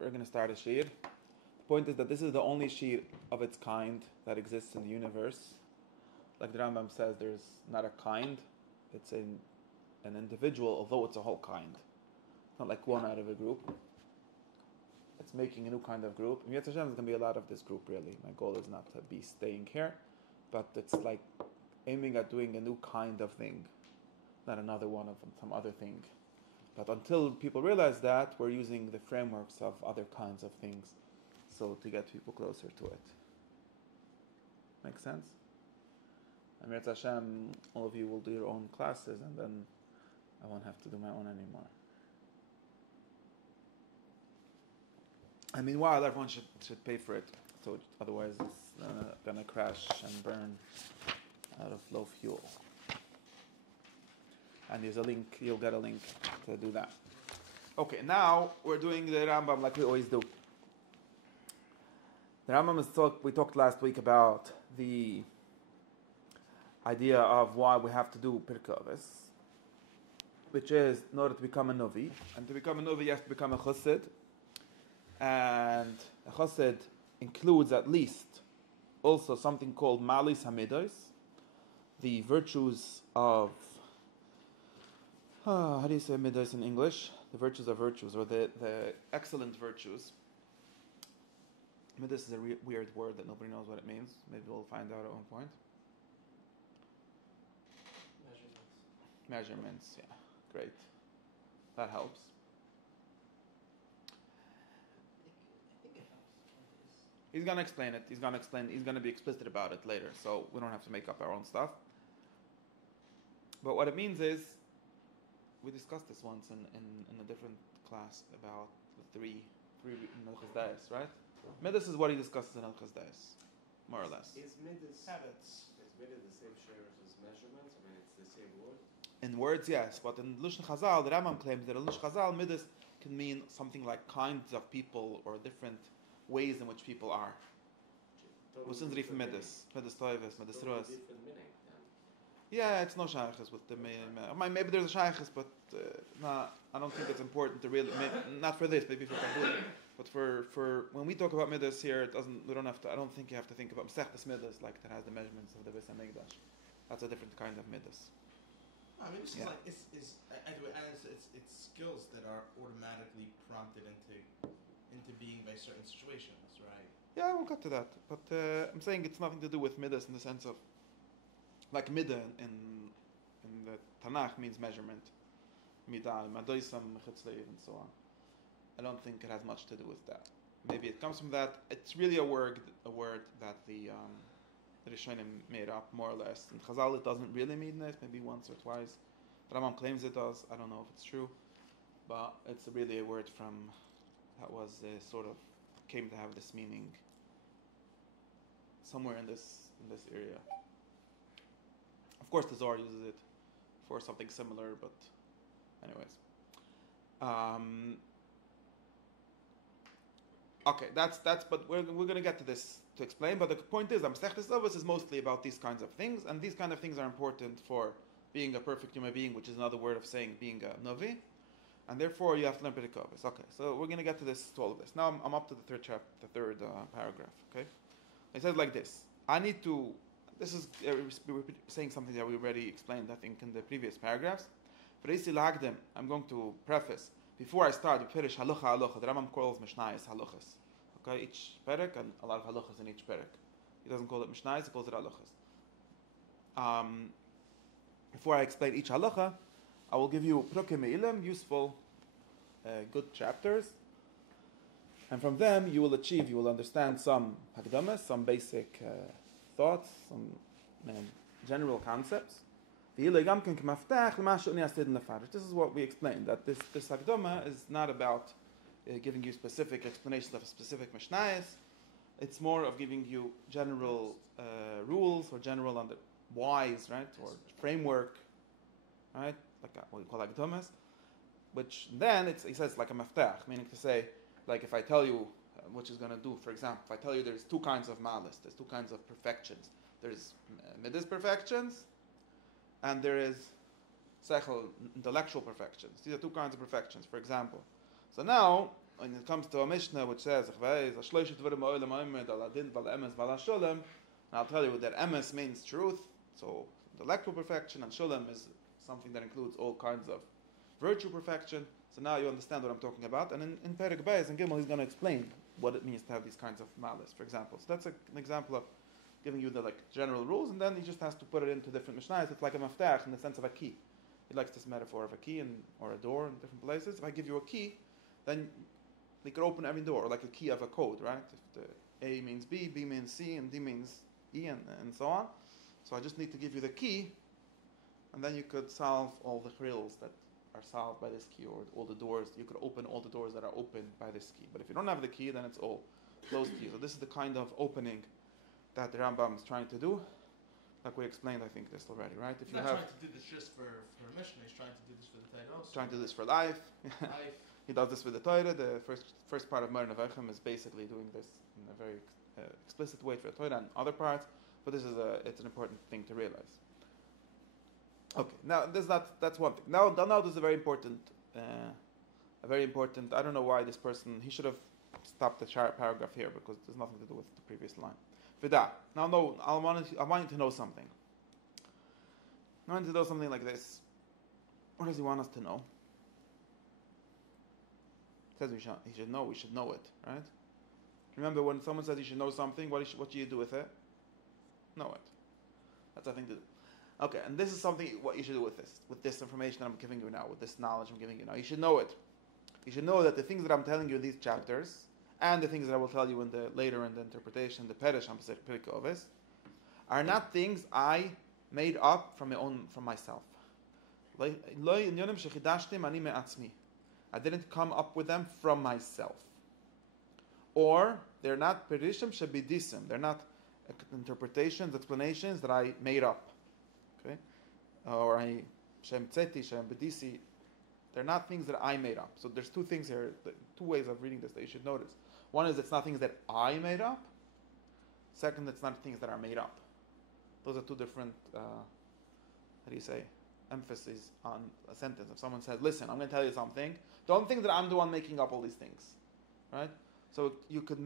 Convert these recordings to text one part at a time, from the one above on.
we're going to start a shir. The point is that this is the only shir of its kind that exists in the universe. Like the Rambam says, there's not a kind, it's an individual, although it's a whole kind. It's not like one out of a group. It's making a new kind of group. And Yitzchok, there's going to be a lot of this group, really. My goal is not to be staying here, but it's like aiming at doing a new kind of thing, not another one of some other thing. But until people realize that, we're using the frameworks of other kinds of things, so to get people closer to it. Make sense? And Mirz Hashem, all of you will do your own classes, and then I won't have to do my own anymore. And meanwhile, everyone should pay for it, so otherwise it's going to crash and burn out of low fuel. And there's a link, you'll get a link to do that. Okay, now we're doing the Rambam like we always do. The Rambam we talked last week about the idea of why we have to do Pirkei Avos, which is in order to become a Novi. And to become a Novi, you have to become a Chassid. And a Chassid includes at least also something called Malis Hamidos, the virtues of, how do you say Midos in English? The virtues of virtues, or the excellent virtues. Midos is a weird word that nobody knows what it means. Maybe we'll find out at one point. Measurements, yeah. Great. That helps. I think it helps. He's going to explain it. He's going to be explicit about it later, so we don't have to make up our own stuff. But what it means is, we discussed this once in a different class about the three in Hilchos Dais, right? Midas is what he discusses in Hilchos Dais, more or less. Is Midas Habits. Is Midas the same share as measurements? I mean, it's the same word? In words, yes, but in Lushon Chazal, the Rambam claims that in Lushon Chazal, Midas can mean something like kinds of people or different ways in which people are. What's in the Midas? Midas Toives, Midas Ruas. Different meaning. Yeah, it's no shaykhs with the maybe there's a shaykhs, but I don't think it's important to really, not for this, maybe for Kabul, but for when we talk about midas here, we don't have to. I don't think you have to think about Mesechtes midas like that has the measurements of the beis medrash. That's a different kind of midas. I mean, this is like it's skills that are automatically prompted into being by certain situations, right? Yeah, we'll get to that, but I'm saying it's nothing to do with midas in the sense of like midah in the Tanakh means measurement, midah, madoisam, chitzleiv, and so on. I don't think it has much to do with that. Maybe it comes from that. It's really a word that the Rishonim made up, more or less. In Chazal, it doesn't really mean this, maybe once or twice. Rambam claims it does. I don't know if it's true, but it's really a word from that was sort of came to have this meaning somewhere in this area. Of course, the Zohar uses it for something similar, but anyways. Okay, that's. But we're going to get to this to explain. But the point is, Mesechtes Avos is mostly about these kinds of things, and these kind of things are important for being a perfect human being, which is another word of saying being a Novi, and therefore you have to learn Pirkei Avos. Okay, so we're going to get to all of this. Now I'm up to the third chapter, the third paragraph. Okay, it says like this: I need to. This is we're saying something that we already explained, I think, in the previous paragraphs. But I'm going to preface before I start. The Pirish halacha. The Rambam calls mishnayos halachas. Okay, each perek and a lot of halachas in each perek. He doesn't call it mishnayos; he calls it halachas. Before I explain each halacha, I will give you Prukei Me'ilim, useful, good chapters, and from them you will understand some hakdamas, some basic thoughts, some general concepts. This is what we explained, that this Hakdama is not about giving you specific explanations of specific Mishnayos. It's more of giving you general rules or general whys, right, or framework, right, like what we call Hakdamas, which then he says like a maftach, meaning to say, like if I tell you which is going to do. For example, if I tell you there's two kinds of malice, there's two kinds of perfections. There's midas perfections, and there is sechel, intellectual perfections. These are two kinds of perfections, for example. So now, when it comes to a Mishnah which says, and I'll tell you that emes means truth, so intellectual perfection, and shulam is something that includes all kinds of virtue perfection. So now you understand what I'm talking about. And in Perek Beis and Gimel, he's going to explain what it means to have these kinds of malice, for example. So that's an example of giving you the general rules, and then he just has to put it into different mishnayos. It's like a maftach in the sense of a key. He likes this metaphor of a key or a door in different places. If I give you a key, then they could open every door, like a key of a code, right? If the A means B, B means C, and D means E, and so on. So I just need to give you the key, and then you could solve all the riddles that are solved by this key, or all the doors. You could open all the doors that are opened by this key. But if you don't have the key, then it's all closed to you. So this is the kind of opening that the Rambam is trying to do. Like we explained, I think this already, right? If He's not trying to do this just for a mission. He's trying to do this for the Torah also. Trying to do this for life. Life. He does this with the Torah. The first part of Medrash Avechem is basically doing this in a very explicit way for the Torah and other parts. But this is it's an important thing to realize. Okay, now that's one thing. Now there's a very important. I don't know why this person. He should have stopped the paragraph here because there's nothing to do with the previous line. Vida. Now, no, I want you to know something. I want you to know something like this. What does he want us to know? He says we should know it, right? Remember, when someone says you should know something, what do you do with it? Know it. That's the thing to do. Okay, and this is something what you should do with this information that I'm giving you now, with this knowledge I'm giving you now. You should know it. You should know that the things that I'm telling you in these chapters, and the things that I will tell you later in the interpretation, the Peresh Pirkei Avos, are not things I made up from myself. I didn't come up with them from myself. Or they're not perishim shebidisim. They're not interpretations, explanations that I made up. Okay, or I shem tzeti, shem bedisi. They're not things that I made up. So there's two things here, two ways of reading this that you should notice. One is it's not things that I made up. Second, it's not things that are made up. Those are two different, emphases on a sentence. If someone says, listen, I'm going to tell you something, don't think that I'm the one making up all these things. Right? So you could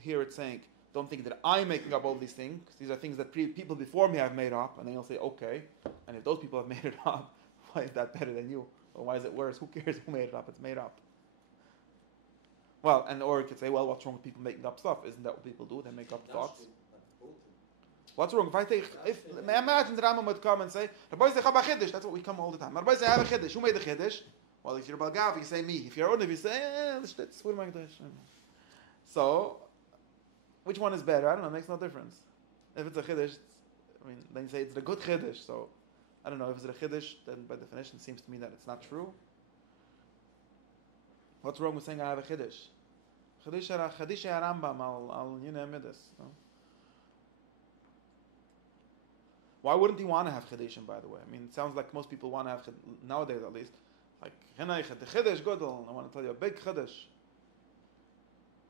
hear it saying, don't think that I'm making up all these things. These are things that people before me have made up. And then you'll say, okay. And if those people have made it up, why is that better than you? Or why is it worse? Who cares who made it up? It's made up. Well, or you could say, well, what's wrong with people making up stuff? Isn't that what people do? They make up thoughts. What's wrong? Imagine the Rambam would come and say, Rabbi say, I have a chiddush. That's what we come all the time. Rabbi say, I have a chiddush. Who made the chiddush? Well, if you're Balgav, you say me. If you're Onev, you say, that's what am I doing? So, which one is better? I don't know. It makes no difference. If it's a chiddush, then you say it's a good chiddush. So, I don't know. If it's a chiddush, then by definition, it seems to me that it's not true. What's wrong with saying I have a chiddush? Chiddush Rambam al Yinei Midas. Why wouldn't he want to have chidushim? By the way, it sounds like most people want to have nowadays, at least. Like the chiddush gadol. I want to tell you a big chiddush.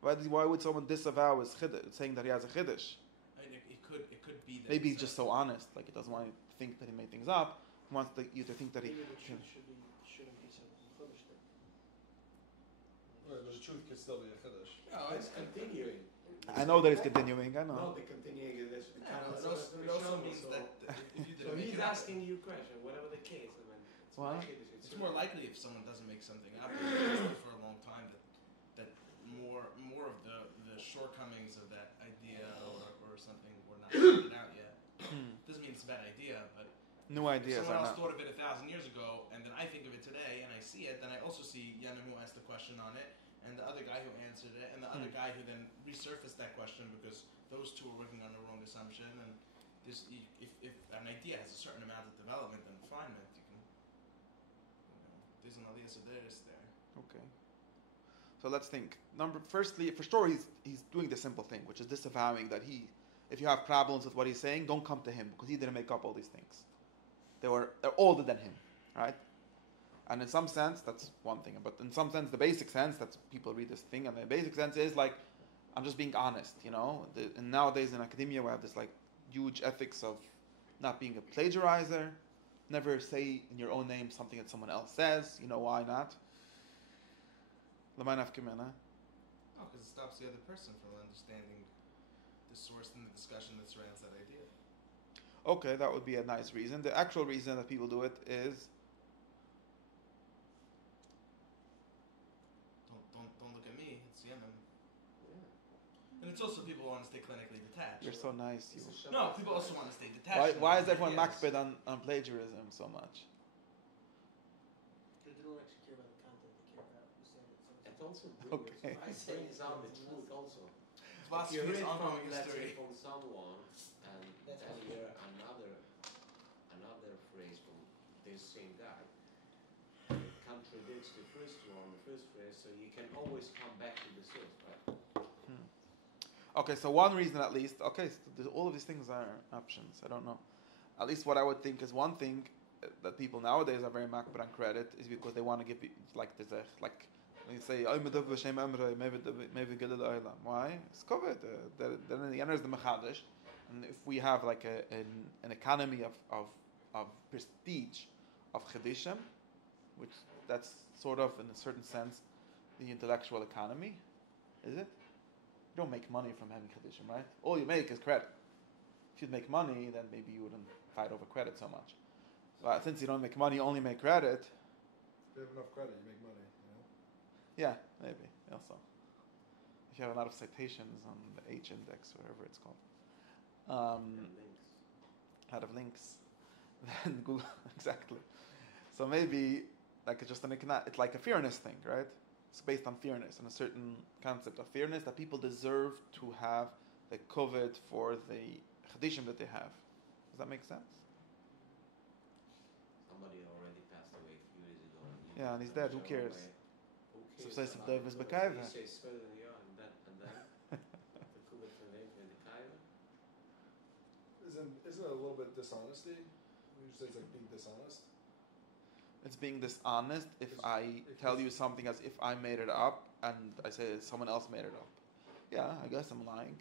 Why would someone disavow his chiddush, saying that he has a chiddush? It could be that maybe he's just so honest, like he doesn't want you to think that he made things up. He wants you to think that he. Maybe the truth shouldn't be said in chiddush then. Well, the truth could still be a chiddush. No, It's continuing. I know that he's continuing. I know. No, the continuing is this. It also means that if you So didn't make he's it up, asking you a question, whatever the case. It's Well, my chiddush. it's more likely if someone doesn't make something up for a long time that more of the shortcomings of that idea or something were not figured out yet. Doesn't mean it's a bad idea, but new if ideas someone are else not. thought of it 1,000 years ago, and then I think of it today, and I see it, then I also see Yanim who asked the question on it, and the other guy who answered it, and the other guy who then resurfaced that question because those two are working on the wrong assumption. And this, if an idea has a certain amount of development and refinement, you can, there's an alias of theirs there. Okay. So let's think. Firstly, for sure, he's doing the simple thing, which is disavowing that if you have problems with what he's saying, don't come to him because he didn't make up all these things. They're older than him, right? And in some sense, that's one thing. But in some sense, the basic sense, that's people read this thing, and the basic sense is like, I'm just being honest, and nowadays in academia, we have this like huge ethics of not being a plagiarizer, never say in your own name something that someone else says. Why not? L'may nafkamina. No, because it stops the other person from understanding the source and the discussion that surrounds that idea. Okay, that would be a nice reason. The actual reason that people do it is Don't look at me. It's Yemen. Yeah. And it's also people who want to stay clinically detached. you're so nice. You. It's a No, Shabbat people also Shabbat. want to stay detached. Why is from everyone ideas. makbid on plagiarism so much? They don't actually care about the content. They care about who said it. So It also Okay. brings out the truth also. If Philosophy you is read from, ongoing let's say, history. from someone and That's then what- hear another phrase from this same guy, it contradicts the first one, the first phrase, so you can always come back to the source, right? Okay, so one reason at least. Okay, so all of these things are options. I don't know. At least what I would think is one thing that people nowadays are very makbid on credit is because they want to give like there's a like when you say why it's covered. Then the end is the mechadish, and if we have like an economy of prestige of chedishim, which that's sort of in a certain sense the intellectual economy, is it? You don't make money from having chedishim, right? All you make is credit. If you'd make money, then maybe you wouldn't fight over credit so much. But since you don't make money, you only make credit. If you have enough credit, you make money, you know? Yeah, maybe also. If you have a lot of citations on the H index, whatever it's called, And links. out of links, then Google exactly. So maybe like it's just it's like a fairness thing, right? It's based on fairness and a certain concept of fairness that people deserve to have the covet for the chedishim that they have. Does that make sense? Somebody already passed away a few years ago. Yeah, and he's dead. Who cares? Who So cares? says about Davis the Bekaiva. He says further in the yard, and then the Kubit from the Kaiva. Isn't it a little bit dishonesty? You say it's like being dishonest. It's being dishonest if I tell you something as if I made it up and I say someone else made it up. Yeah, I guess I'm lying.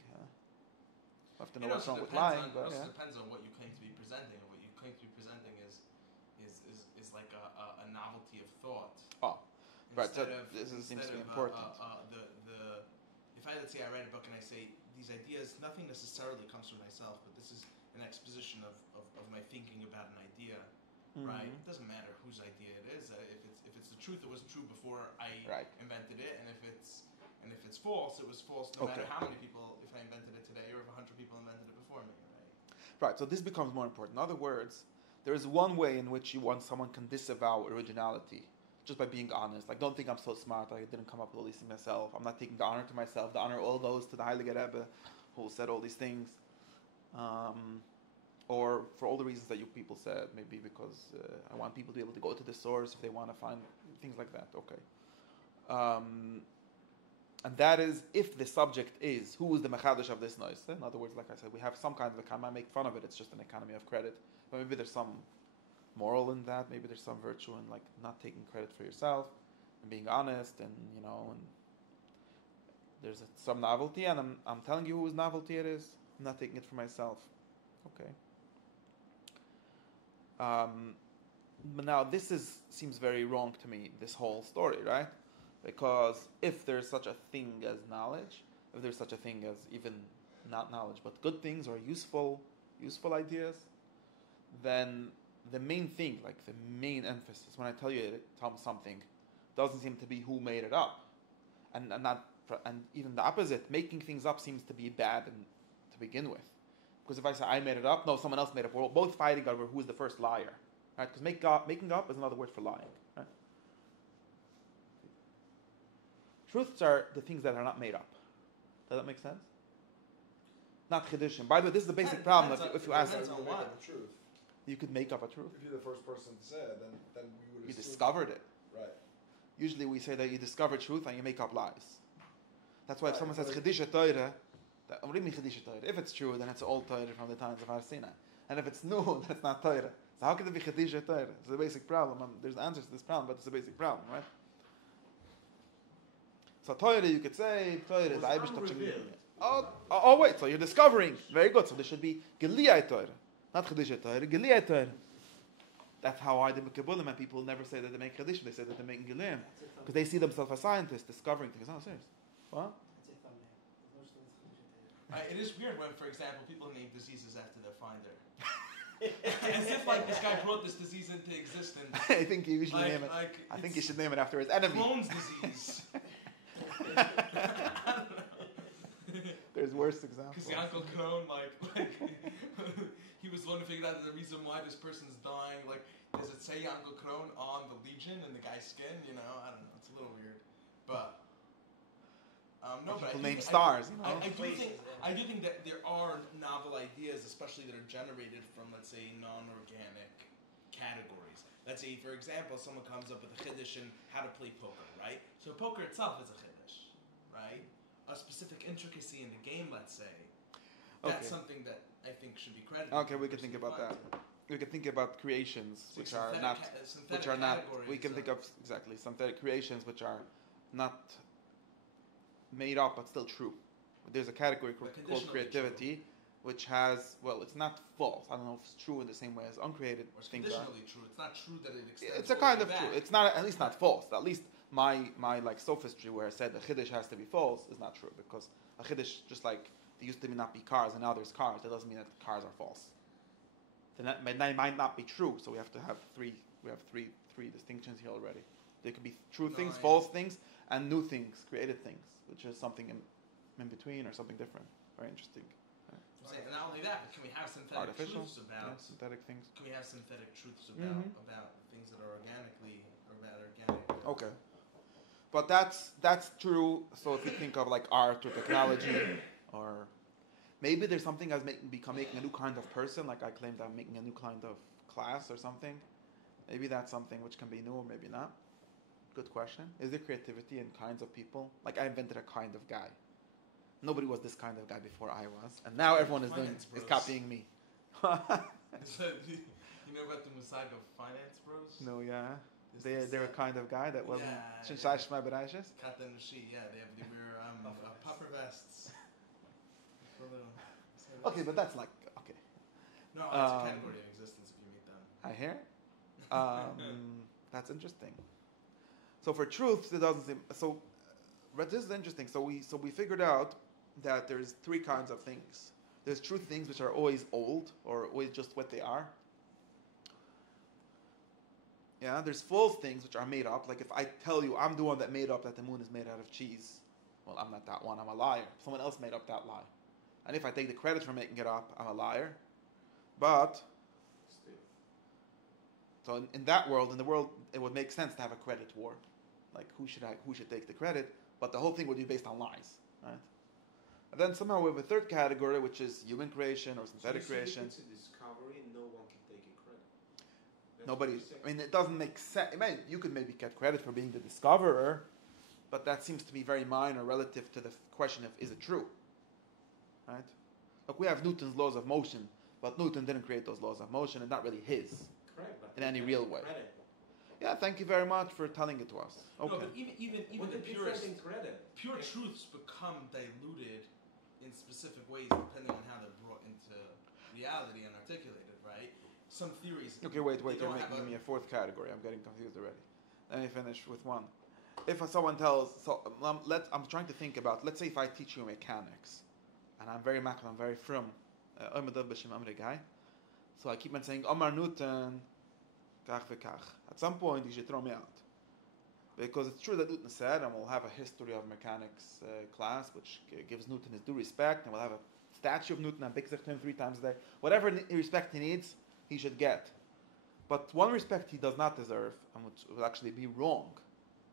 I have to know what's wrong with lying, It but also yeah. depends on what you claim to be presenting. And what you claim to be presenting is like a novelty of thought. Oh, right. So Instead this seems to be of, important. if I, let's say I write a book and I say these ideas, nothing necessarily comes from myself, but this is an exposition of my thinking about an idea, right? It doesn't matter whose idea it is. If it's the truth, it was true before I Right. invented it, and if it's false, it was false no matter how many people. If I invented it today, or if 100 people invented it before me, right? Right, so this becomes more important. In other words, there is one way in which someone can disavow originality, just by being honest. Like, don't think I'm so smart, I didn't come up with all these things myself. I'm not taking the honor to myself. The honor all goes to the Heilige Rebbe, who said all these things. Or for all the reasons that you people said, maybe because I want people to be able to go to the source if they want to find things like that. Okay. And that is if the subject is who is the mechadish of this noise. In other words, like I said, we have some kind of economy. I make fun of it. It's just an economy of credit. But maybe there's some moral in that. Maybe there's some virtue in like not taking credit for yourself and being honest, and and there's some novelty. And I'm telling you whose novelty it is. I'm not taking it for myself. Okay. But now this seems very wrong to me. This whole story, right? Because if there's such a thing as knowledge, if there's such a thing as even not knowledge, but good things or useful ideas, then the main thing, like the main emphasis, when I tell me something, doesn't seem to be who made it up, and even the opposite, making things up seems to be bad to begin with, because if I say I made it up, no, someone else made it up. We're both fighting over who is the first liar, right? Because making up is another word for lying, right? Truths are the things that are not made up. Does that make sense? Not chiddushim. By the way, this is the basic problem. If you ask, Depends on You make what. up the truth. you could make up a truth. If you're the first person to say it, then we would You assume- discovered it. Right. Usually we say that you discover truth and you make up lies. That's why if Right, someone says but- chiddush Torah, what do you mean chiddush Torah? If it's true, then it's old Torah from the times of Har Sinai. And if it's new, then it's not Torah. So how can it be chiddush Torah? It's a basic problem. There's answers to this problem, but it's a basic problem, right? So Torah, you could say Torah is Aibish touching. Oh, wait. So you're discovering. Very good. So there should be Giliyai Torah, not chiddush Torah. Giliyai Torah. That's how I did Kabbalah, and people never say that they make Kaddish, they say that they make Gilim. That's a Because they see themselves as scientists, discovering things. Oh, serious. What? That's a thumbnail. There's no solution to it. It is weird when, for example, people name diseases after their finder. As if like this guy brought this disease into existence. I think you should name it. I think you should name it after his enemy. Crohn's disease. There's worse examples. Because the Uncle Crohn, like he was the one who figured out the reason why this person's dying. Like, does it say Uncle Crohn on the legion in the guy's skin? You know, I don't know. It's a little weird, but no. But people name stars. You know? I do think that there are novel ideas, especially that are generated from, let's say, non-organic categories. Let's say, for example, someone comes up with a chiddush in how to play poker, right? So poker itself is a chiddush, right? A specific intricacy in the game, let's say. That's something that I think should be credited. Okay, we can think about that. We can think about creations which are not. We can think of exactly synthetic creations which are not made up but still true. There's a category called creativity, which has, well, it's not false. I don't know if it's true in the same way as uncreated or it's things are. Conditionally true. It's not true that it extends. It's a kind of true. It's not, at least not false. At least my like sophistry where I said the chiddush has to be false is not true, because a chiddush, just like there used to not be cars and now there's cars, that doesn't mean that cars are false. They might not be true. So we have to have three distinctions here already. There could be true things, false things, and new things, created things, which is something in between or something different. Very interesting. And not only that, but can we have synthetic truths about synthetic things? Can we have synthetic truths about things that are organic? Okay, but that's true. So if you think of like art or technology, or maybe there's something as making a new kind of person. Like I claimed I'm making a new kind of class or something. Maybe that's something which can be new or maybe not. Good question. Is there creativity in kinds of people? Like I invented a kind of guy. Nobody was this kind of guy before I was, and now everyone is copying me. You know about the Messiah of finance bros? No, yeah. They're a kind of guy that wasn't Shinshash my Bereishis. Katanushi, yeah, they wear puffer vests. Okay, but that's like okay. No, it's a category in existence if you meet them. I hear. That's interesting. So for truths, it doesn't seem so. But this is interesting. So we figured out that there's three kinds of things. There's truth things which are always old or always just what they are. Yeah, there's false things which are made up. Like if I tell you I'm the one that made up that the moon is made out of cheese, well, I'm not that one. I'm a liar. Someone else made up that lie. And if I take the credit for making it up, I'm a liar. But so in that world, in the world, it would make sense to have a credit war. Like who should take the credit? But the whole thing would be based on lies, right? And then somehow we have a third category, which is human creation or synthetic creation. It's a discovery, no one can take a credit. Nobody. I mean, it doesn't make sense. I mean, you could maybe get credit for being the discoverer, but that seems to be very minor relative to the question of is it true, right? Look, we have Newton's laws of motion, but Newton didn't create those laws of motion. It's not really his in any real way. Yeah, thank you very much for telling it to us. Okay. No, but even the purest pure truths become diluted in specific ways depending on how they're brought into reality and articulated, right? Some theories. Okay, wait. You're making me a fourth category. I'm getting confused already. Let me finish with one. If someone tells, I'm trying to think about. Let's say if I teach you mechanics, and I'm very frum, guy. So I keep on saying Omar Newton. At some point, you should throw me out. Because it's true that Newton said, and we'll have a history of mechanics class, which gives Newton his due respect, and we'll have a statue of Newton and big to him 3 times a day. Whatever respect he needs, he should get. But one respect he does not deserve, and which would actually be wrong,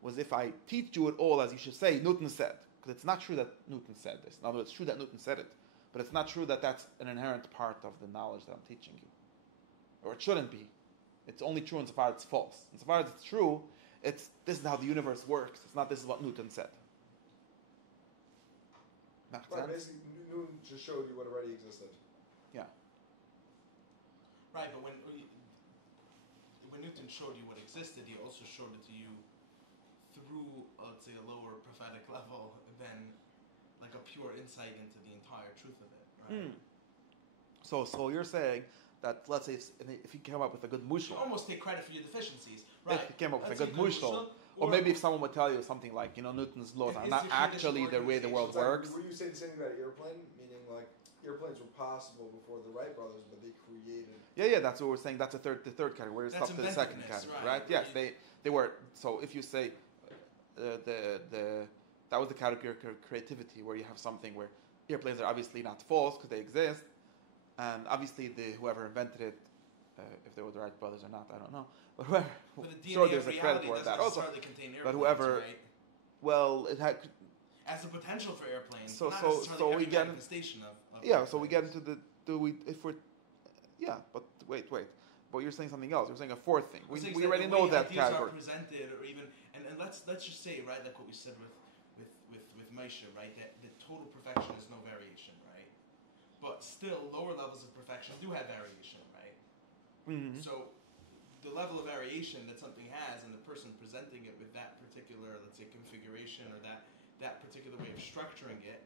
was if I teach you it all as you should say, Newton said. Because it's not true that Newton said this. In other words, it's true that Newton said it, but it's not true that that's an inherent part of the knowledge that I'm teaching you. Or it shouldn't be. It's only true insofar as it's false. Insofar as it's true, this is how the universe works. It's not this is what Newton said. Makes sense? Basically, Newton just showed you what already existed. Yeah. Right, but when Newton showed you what existed, he also showed it to you through, let's say, a lower prophetic level than like a pure insight into the entire truth of it, right? So you're saying that let's say if you came up with a good You mushal, almost take credit for your deficiencies, right? if you came up with Let's a good say mushal, or maybe if someone would tell you something like, Newton's laws are Is not the actually the traditional way the world It's like, works. were you saying the same thing about airplane? Meaning like airplanes were possible before the Wright brothers, but they created. Yeah, that's what we're saying. That's the third category. We're That's up to the second inventiveness, category, right? right? Yes, they were. So if you say that was the category of creativity, where you have something where airplanes are obviously not false because they exist, and obviously whoever invented it, if they were the Wright brothers or not, I don't know. But whoever, But the DNA sure, there's of a credit reality for doesn't that also. necessarily contain airplanes, But whoever, right? well, it had. As the potential for airplanes, So- not so- necessarily so we every get- manifestation of Yeah, so we get airplanes. into but wait. But you're saying something else. You're saying a fourth thing. I'm saying We that already the know way that ideas category. are presented, or even and let's just say, right, like what we said with Moshe, right, that the total perfection is no variation, right? But still, lower levels of perfection do have variation, right? Mm-hmm. So the level of variation that something has, and the person presenting it with that particular, let's say, configuration or that particular way of structuring it,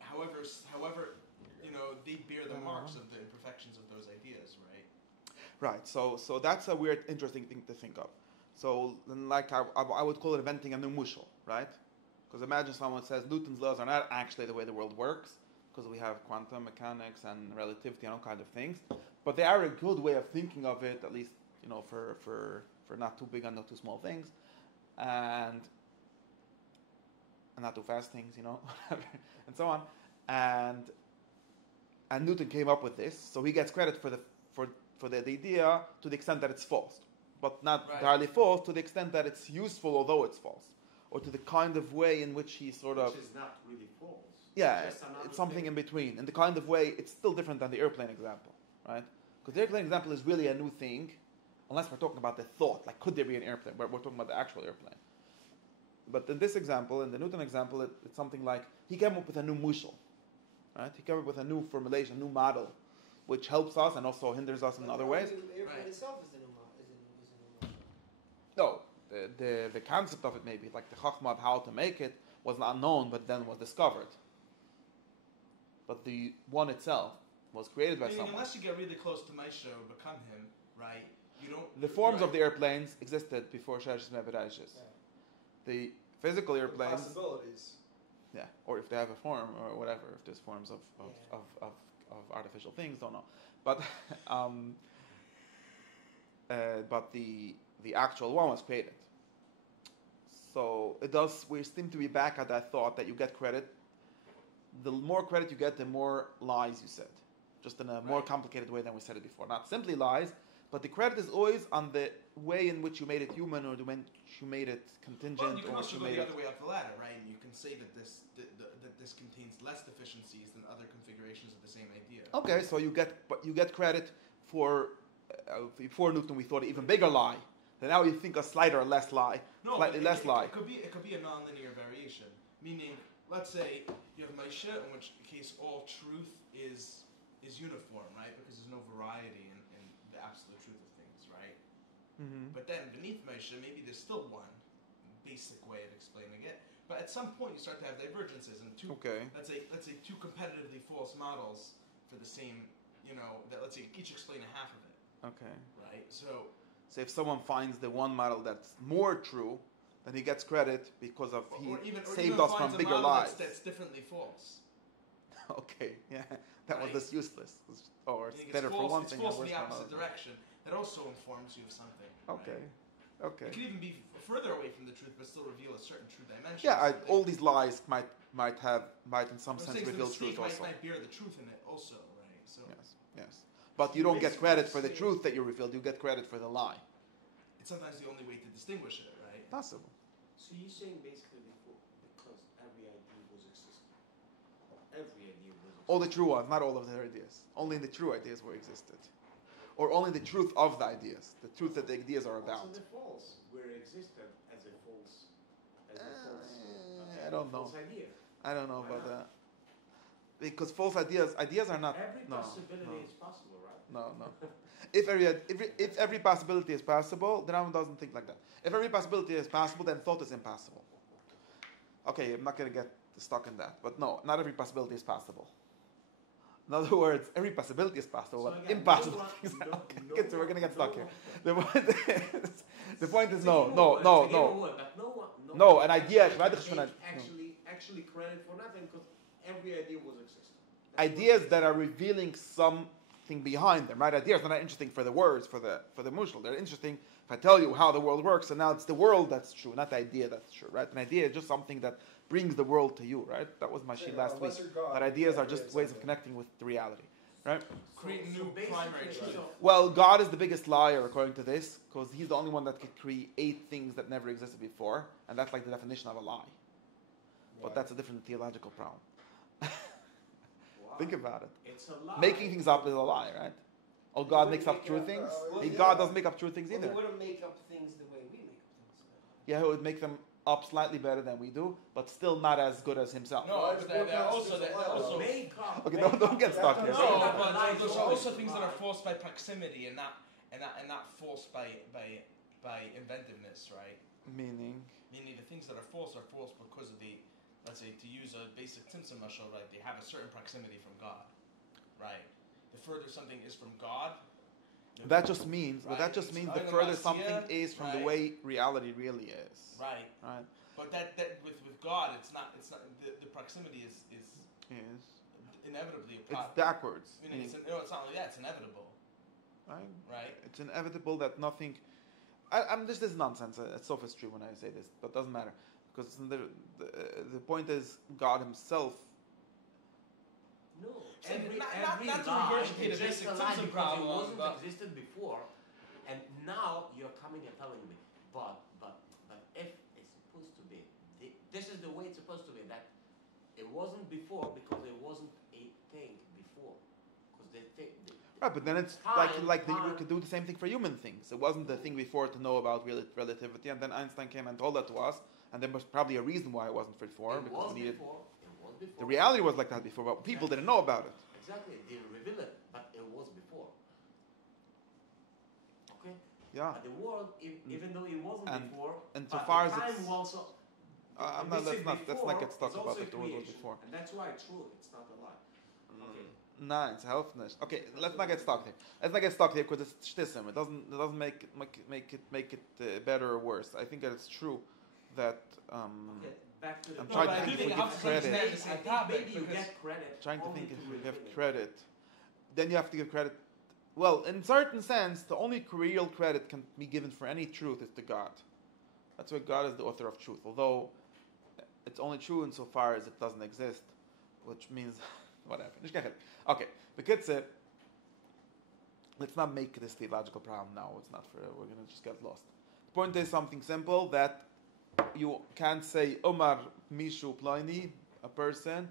however, they bear the marks of the imperfections of those ideas, right? Right. So that's a weird, interesting thing to think of. So then, like I would call it inventing a new mushal, right? Because imagine someone says Newton's laws are not actually the way the world works, because we have quantum mechanics and relativity and all kinds of things, but they are a good way of thinking of it, at least for not too big and not too small things, and not too fast things, whatever, and so on. And Newton came up with this, so he gets credit for the idea to the extent that it's false, but not entirely false to the extent that it's useful, although it's false, or to the kind of way in which he sort of. Which is not really false. Yeah, Just another it's something thing. in between. In the kind of way, it's still different than the airplane example, right? Because the airplane example is really a new thing, unless we're talking about the thought, like could there be an airplane? We're talking about the actual airplane. But in this example, in the Newton example, it's something like he came up with a new mushal, right? He came up with a new formulation, a new model, which helps us and also hinders us in other ways. The airplane Right. itself is the new model. No, the concept of it maybe, like the chachma of how to make it, was not known, but then was discovered. But the one itself was created by Meaning, someone. unless you get really close to Moshe or become him, right? You don't. The forms right. of the airplanes existed before Shashis Medrash. The physical airplanes, Possibilities. yeah, or if they have a form or whatever, if there's forms of artificial things, don't know. But but the actual one was created. So it does. We seem to be back at that thought that you get credit. The more credit you get, the more lies you said. Just in a more complicated way than we said it before. Not simply lies, but the credit is always on the way in which you made it human, or the way in which you made it contingent, Well, you can or also you go made the it. other way up the ladder, right? And you can say that this contains less deficiencies than other configurations of the same idea. Okay, so you get credit for before Newton we thought an even bigger lie. Then now you think a slighter less lie, No, slightly but less lie. It could be a nonlinear variation. Meaning, let's say you have Moshe, in which case all truth is uniform, right? Because there's no variety in the absolute truth of things, right? Mm-hmm. But then beneath Moshe, maybe there's still one basic way of explaining it. But at some point, you start to have divergences, and Okay. let's say two competitively false models for the same, that let's say each explain a half of it, Okay. right? So So if someone finds the one model that's more true, then he gets credit because of he saved us from finds a bigger model lies. that's differently false. Okay, yeah, that Right. was just useless. Or it's Meaning better for one it's thing false and in worse the for opposite another. direction. That also informs you of something. Okay, Right? okay. It could even be further away from the truth, but still reveal a certain true dimension. Yeah, all these lies might in some sense reveal truth also. might bear the truth in it also, right? So Yes. But you don't get credit for the truth that you revealed. You get credit for the lie. it's sometimes the only way to distinguish it, right? Possible. So you're saying basically before, because every idea was existing. Every idea was existing. All the true ones, not all of their ideas. Only the true ideas were existed. Or only the truth of the ideas. The truth that the ideas are about. Also the false were existed as a false I don't know. false idea. I don't know Why about not? that. Because false ideas are not. Every no, possibility no. is possible, right? No. If every possibility is possible, the Rambam doesn't think like that. If every possibility is possible, then thought is impossible. Okay, I'm not going to get stuck in that. But no, not every possibility is possible. In other words, every possibility is possible, So but again, impossible no one- things no- are. no Kids, we're one- going to get no stuck here. one- The point is It's a no, game no, over, it's no, a game no. over, but No, one an idea, actually right, take Shmona, no. actually credit for nothing because every idea was existing. Ideas that are revealing something behind them, right? Ideas are not interesting for the words, for the mushal. They're interesting if I tell you how the world works, and now it's the world that's true, not the idea that's true, right? An idea is just something that brings the world to you, right? That was my sheet last week. That ideas are just ways of connecting with the reality, right? Create new basically, primary truth. Well, God is the biggest liar according to this, because He's the only one that could create things that never existed before, and that's like the definition of a lie. But that's a different theological problem. Wow. Think about it. It's a lie. Making things up is a lie, right? Oh, God makes up true things? God doesn't make up true things Well, either. he wouldn't make up things the way we make up things. Yeah, He would make them up slightly better than we do, but still not as good as Himself. No, but they're also Make up. Okay, make don't get up. stuck here. no, but Lies there's always also things that are lie. forced by proximity and not forced by inventiveness, right? Meaning, Meaning the things that are false because of the, let's say, to use a basic Simpson muscle, right? They have a certain proximity from God, right? The further something is from God, that just means, but that Right. just means It's the not further about something Sia, is from the right. way reality really is. right? Right? But that with God, it's not the proximity is Yes. inevitably a It's product. backwards. Meaning it's not like that. It's inevitable, Right? right? It's inevitable that nothing. This is nonsense. It's sophistry when I say this, but it doesn't matter because the point is God Himself. No, So every not to lie regurgitate is a just basic a lie Simpson because problem, it wasn't but- existed before, and now you're coming and telling me, but if it's supposed to be, this is the way it's supposed to be. That it wasn't before because it wasn't a thing before, because they think. Right, but then it's we could do the same thing for human things. It wasn't the thing before to know about relativity, and then Einstein came and told that to us, and there was probably a reason why it wasn't before It because was we needed. before. It was before. The reality was like that before, but people didn't know about it. Exactly, they reveal it, but it was before. Okay. Yeah. But the world, even though it wasn't And- before, and but so far the as time it's- also. I'm if not. we say Let's not get before, stuck it's about also it. The word was creation, before. and that's why it's true. It's not a lie. Okay. Nah, it's helpfulness. Okay, let's not get stuck here. Let's not get stuck here because it's shtissim. It doesn't make it better or worse. I think that it's true that Okay. Back to the. I'm No, trying but to I do think think if it we helps give us credit. understand the same I think topic maybe you because get credit. trying to only think if we reveal give it. credit, then you have to give credit. Well, in certain sense, the only real credit can be given for any truth is to God. That's why God is the author of truth. Although it's only true insofar as it doesn't exist, which means whatever. Okay, the kid said, let's not make this theological problem now. It's not for. We're gonna just get lost. The point is something simple that you can't say Omar Mishu Pliny, a person,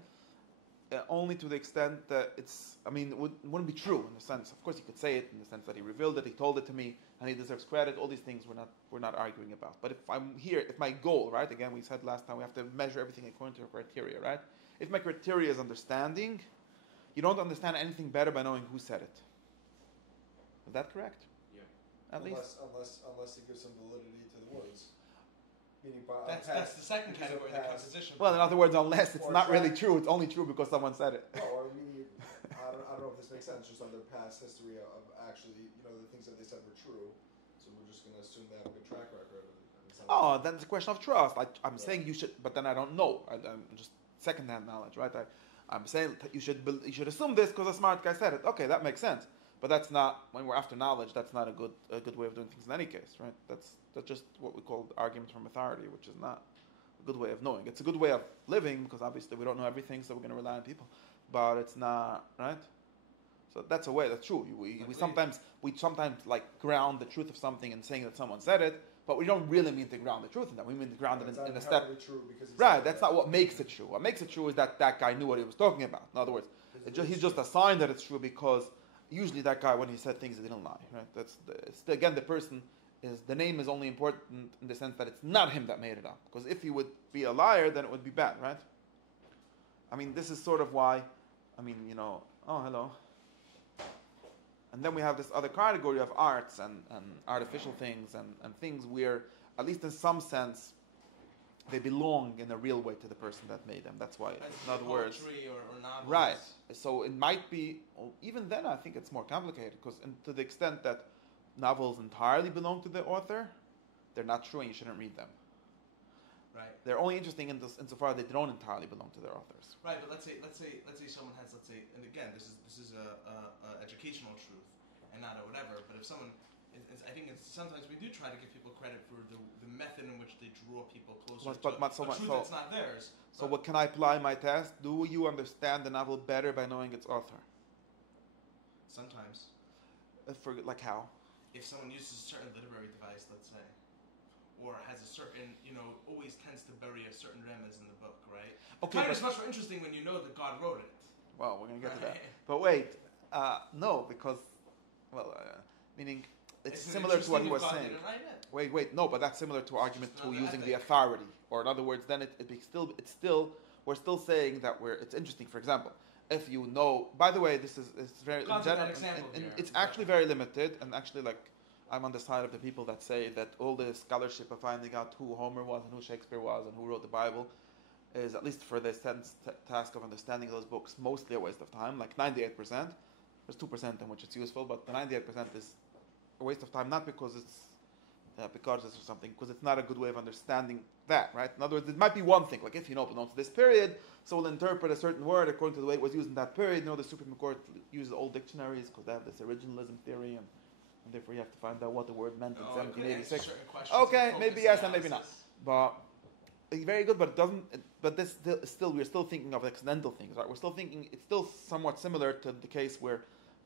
only to the extent that it's. I mean, it wouldn't be true in the sense. Of course, he could say it in the sense that he revealed it, he told it to me, and he deserves credit. All these things we're not arguing about. But if I'm here, if my goal, right? Again, we said last time we have to measure everything according to a criteria, right? If my criteria is understanding, you don't understand anything better by knowing who said it. Is that correct? Yeah. At least. Unless it gives some validity to the words. Meaning by that's the second because of category, the past. composition. Well, in other words, unless it's Or not really track. true, it's only true because someone said it. No, I mean, I don't know if this makes sense. Just on their past history of actually, the things that they said were true. So we're just going to assume they have a good track record. Oh, then it's a question of trust. I'm saying you should, but then I don't know. I'm just secondhand knowledge, right? I'm saying that you should assume this because a smart guy said it. Okay, that makes sense. But that's not, when we're after knowledge, that's not a good way of doing things in any case, right? That's just what we call argument from authority, which is not a good way of knowing. It's a good way of living because obviously we don't know everything, so we're going to rely on people. But it's not, right? So that's a way. That's true. We sometimes like ground the truth of something and saying that someone said it, but we don't really mean to ground the truth in that. We mean to ground it in a step. True because Right. That's not what makes it true. What makes it true is that guy knew what he was talking about. In other words, he's just a sign that it's true because usually that guy, when he said things, he didn't lie. Right. Again, the person is, the name is only important in the sense that it's not him that made it up. Because if he would be a liar, then it would be bad, right? I mean, this is sort of why. I mean, oh, hello. And then we have this other category of arts and artificial things and things where, at least in some sense, they belong in a real way to the person that made them. That's why, As in other words, poetry or novels. right. So it might be, even then I think it's more complicated, because to the extent that novels entirely belong to the author, they're not true and you shouldn't read them. Right. They're only interesting insofar they don't entirely belong to their authors. Right, but let's say someone has, and again, this is a educational truth and not a whatever. But if someone, I think sometimes we do try to give people credit for the method in which they draw people closer to a truth that's not theirs. So what can I apply my test? Do you understand the novel better by knowing its author? Sometimes. For like how? If someone uses a certain literary device, let's say, or has a certain, always tends to bury a certain remez in the book, right? Okay, Kind of is much more interesting when you know that God wrote it. Well, we're going to get to that. But wait, no, because, meaning it's similar to what he was saying. Wait, no, but that's similar to argument to using the authority. Or in other words, then we're still saying that it's interesting. For example, if you know, by the way, it's very, in general, it's actually very limited, and actually I'm on the side of the people that say that all the scholarship of finding out who Homer was and who Shakespeare was and who wrote the Bible is, at least for the task of understanding those books, mostly a waste of time, like 98%. There's 2% in which it's useful, but the 98% is a waste of time, not because it's or something, because it's not a good way of understanding that, right? In other words, it might be one thing, like if it belongs to this period, so we'll interpret a certain word according to the way it was used in that period. The Supreme Court uses old dictionaries because they have this originalism theory, and therefore you have to find out what the word meant in 1786. Okay, maybe yes and maybe not. But very good, but it doesn't. But this we're still thinking of accidental things, right? We're still thinking it's still somewhat similar to the case where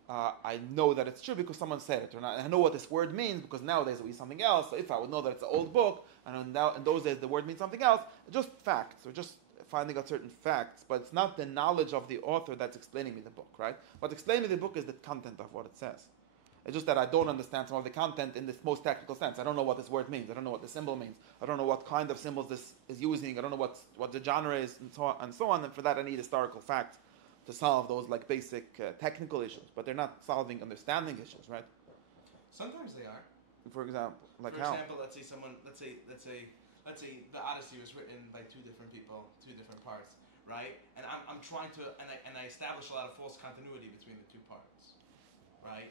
I know that it's true because someone said it, or not. I know what this word means because nowadays it means something else. So if I would know that it's an old book, and now in those days the word means something else, just facts, or just finding out certain facts. But it's not the knowledge of the author that's explaining me the book, right? What explaining me the book is the content of what it says. It's just that I don't understand some of the content in this most technical sense. I don't know what this word means. I don't know what the symbol means. I don't know what kind of symbols this is using. I don't know what the genre is, and so on and so on. And for that, I need historical facts to solve those basic technical issues. But they're not solving understanding issues, right? Sometimes they are. For example, For example, let's say the Odyssey was written by two different people, two different parts, right? And I'm trying to and I establish a lot of false continuity between the two parts, right?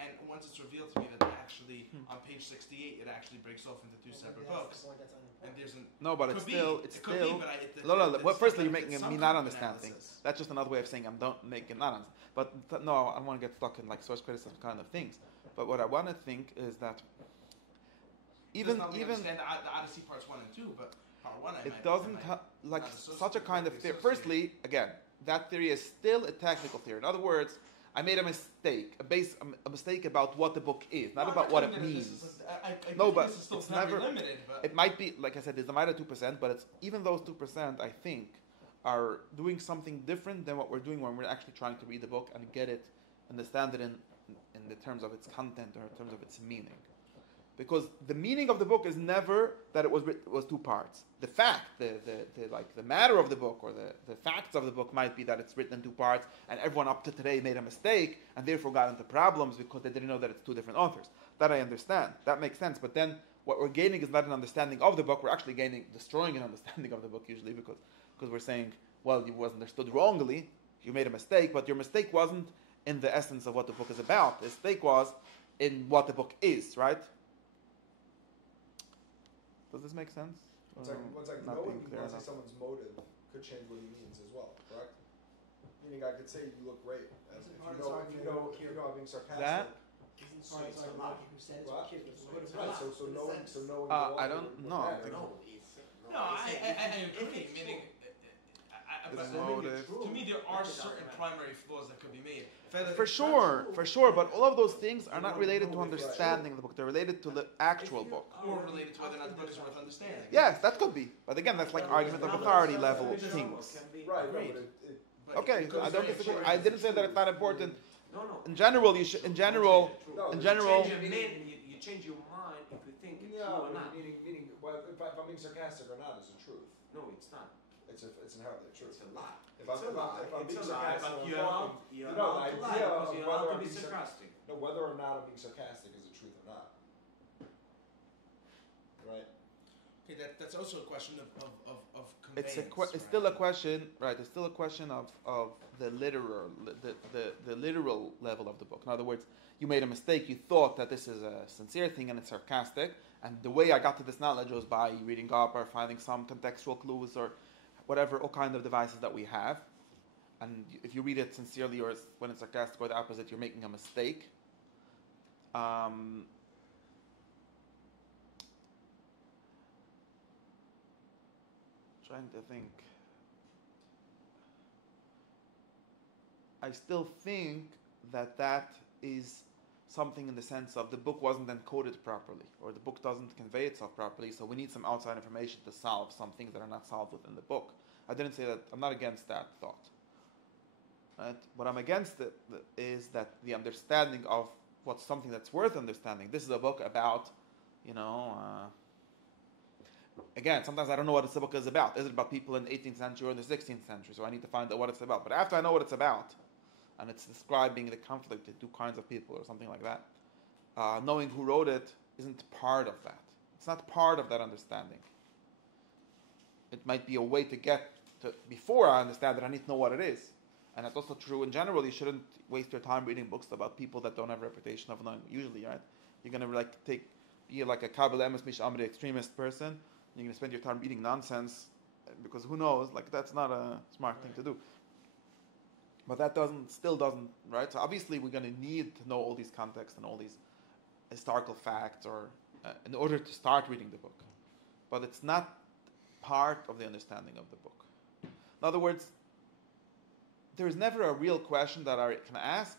And once it's revealed to me that actually on page 68 it actually breaks off into two separate books, and there's but it's still. Well, firstly, you're making me not understand things. That's just another way of saying I'm don't making not understand. But no, I don't want to get stuck in source criticism kind of things. But what I want to think is that even understand the Odyssey parts 1 and 2, but part 1 it doesn't such a kind of theory. Firstly, again, that theory is still a technical theory. In other words, I made a mistake, a mistake about what the book is, not about what it means. But it's never limited. But it might be, like I said, it's a minor 2%, but it's even those 2%, I think, are doing something different than what we're doing when we're actually trying to read the book and get it, understand it in the terms of its content or in terms of its meaning. Because the meaning of the book is never that it was two parts. The fact, the matter of the book or the facts of the book might be that it's written in two parts, and everyone up to today made a mistake and therefore got into problems because they didn't know that it's two different authors. That I understand. That makes sense. But then what we're gaining is not an understanding of the book. We're actually destroying an understanding of the book usually because we're saying, well, you was understood wrongly. You made a mistake, but your mistake wasn't in the essence of what the book is about. The mistake was in what the book is, right? Does this make sense? One second. Knowing someone's motive could change what he means as well, correct? Meaning I could say you look great. If you know I'm being sarcastic. That? So knowing I don't know. No, I agree. Meaning, to me, there are certain primary flaws that could be made. For sure. But all of those things are not related to understanding the book. They're related to the actual book. Or related to whether or not the book is worth understanding. Yes, that could be. But again, that's argument of authority level things. Right. Okay, I don't disagree. I didn't say that it's not important. No. In general, you should. In general. You change your mind if you think it's true or not. Meaning, well, if I'm being sarcastic or not, it's a truth. No, it's not. It's inherently true. It's a lie. If I'm being sarcastic, but you're allowed to lie because you're allowed to be sarcastic. No, whether or not I'm being sarcastic is the truth or not. Right? Okay, Okay, that's also a question of It's conveyance. it's still a question, right? It's still a question of the literal level of the book. In other words, you made a mistake. You thought that this is a sincere thing and it's sarcastic. And the way I got to this knowledge was by reading up or finding some contextual clues or whatever, all kind of devices that we have. And if you read it sincerely or when it's sarcastic or the opposite, you're making a mistake. Trying to think. I still think that is something in the sense of the book wasn't encoded properly, or the book doesn't convey itself properly, so we need some outside information to solve some things that are not solved within the book. I didn't say that, I'm not against that thought. Right? What I'm against is that the understanding of what's something that's worth understanding. This is a book about, again, sometimes I don't know what this book is about. Is it about people in the 18th century or in the 16th century? So I need to find out what it's about. But after I know what it's about, and it's describing the conflict of two kinds of people or something like that, knowing who wrote it isn't part of that. It's not part of that understanding. It might be a way to get to, before I understand it, I need to know what it is. And that's also true in general. You shouldn't waste your time reading books about people that don't have a reputation of knowing, usually, right? You're going to be like a Kabbalah Emes Mish Amri extremist person. You're going to spend your time reading nonsense because who knows? Like, that's not a smart thing to do. But that still doesn't, right? So obviously we're going to need to know all these contexts and all these historical facts or in order to start reading the book. But it's not part of the understanding of the book. In other words, there is never a real question that I can ask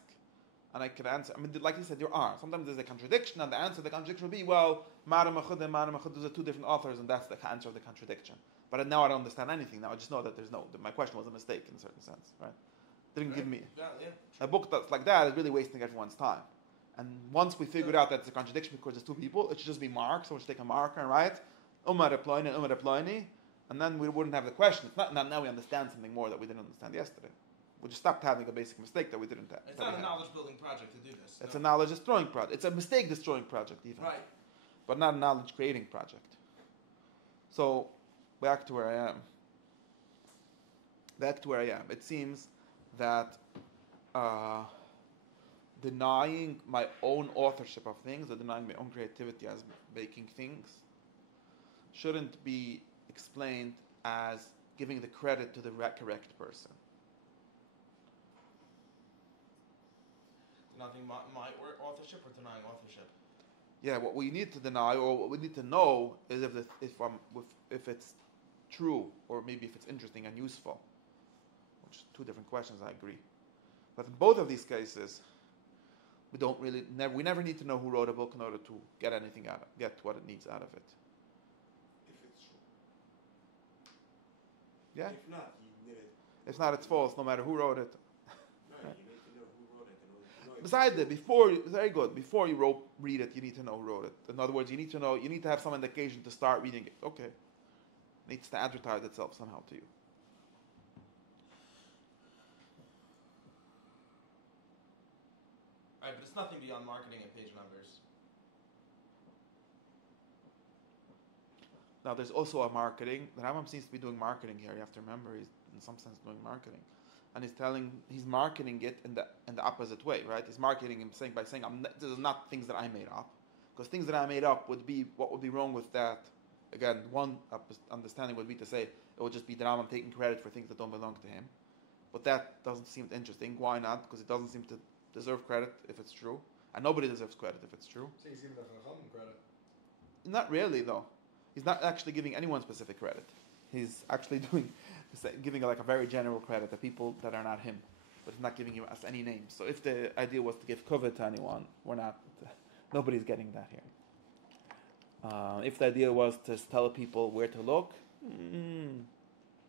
and I can answer. I mean, like you said, there are. Sometimes there's a contradiction, and the answer to the contradiction will be, well, Maram Achud and Maram Achud, those are two different authors, and that's the answer of the contradiction. But now I don't understand anything. Now I just know that my question was a mistake in a certain sense, right? Didn't give me a book that's like that is really wasting everyone's time. And once we figured out that it's a contradiction because there's two people, it should just be marked. So we should take a marker and write Umar Reploini and Umar Reploini, and then we wouldn't have the question. It's not now we understand something more that we didn't understand yesterday. We just stopped having a basic mistake that we didn't have. It's not a knowledge-building project to do this. It's a knowledge-destroying project. It's a mistake-destroying project, even. Right. But not a knowledge-creating project. So, back to where I am. It seems that denying my own authorship of things, or denying my own creativity as making things, shouldn't be explained as giving the credit to the correct person. Denying my authorship or denying authorship? Yeah, what we need to deny, or what we need to know, is if it's true, or maybe if it's interesting and useful. Which are two different questions, I agree. But in both of these cases, we never need to know who wrote a book in order to get anything get what it needs out of it. If it's true. Yeah. If not, you need it. If not, it's false, no matter who wrote it. No, you need to know who wrote it. Besides that, before you read it, you need to know who wrote it. In other words, you need to have some indication to start reading it. Okay. It needs to advertise itself somehow to you. Right, but it's nothing beyond marketing and page numbers. Now, there's also a marketing. The Rambam seems to be doing marketing here. You have to remember, he's in some sense doing marketing, and he's marketing it in the opposite way, right? He's marketing him by saying, "This is not things that I made up," because things that I made up would be what would be wrong with that. Again, one understanding would be to say it would just be the Rambam taking credit for things that don't belong to him, but that doesn't seem interesting. Why not? Because it doesn't seem to deserve credit if it's true, and nobody deserves credit if it's true. So he's giving the Chacham credit. Not really, though. He's not actually giving anyone specific credit. He's actually giving like a very general credit to people that are not him, but he's not giving you us any names. So if the idea was to give cover to anyone, nobody's getting that here. If the idea was to tell people where to look,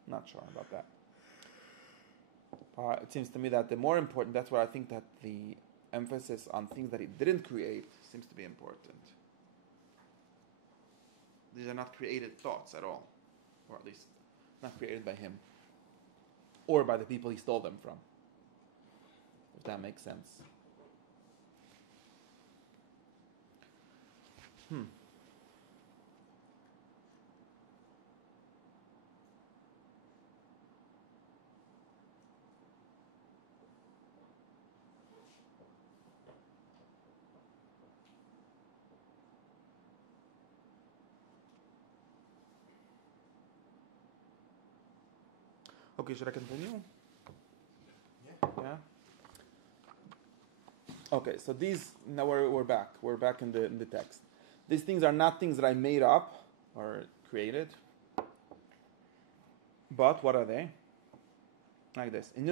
not sure about that. It seems to me that the more important, that's where I think that the emphasis on things that he didn't create seems to be important. These are not created thoughts at all, or at least not created by him, or by the people he stole them from, if that makes sense. Okay, should I continue? Yeah. Yeah. Okay, so these now we're back. We're back in the text. These things are not things that I made up or created. But what are they? Like this. They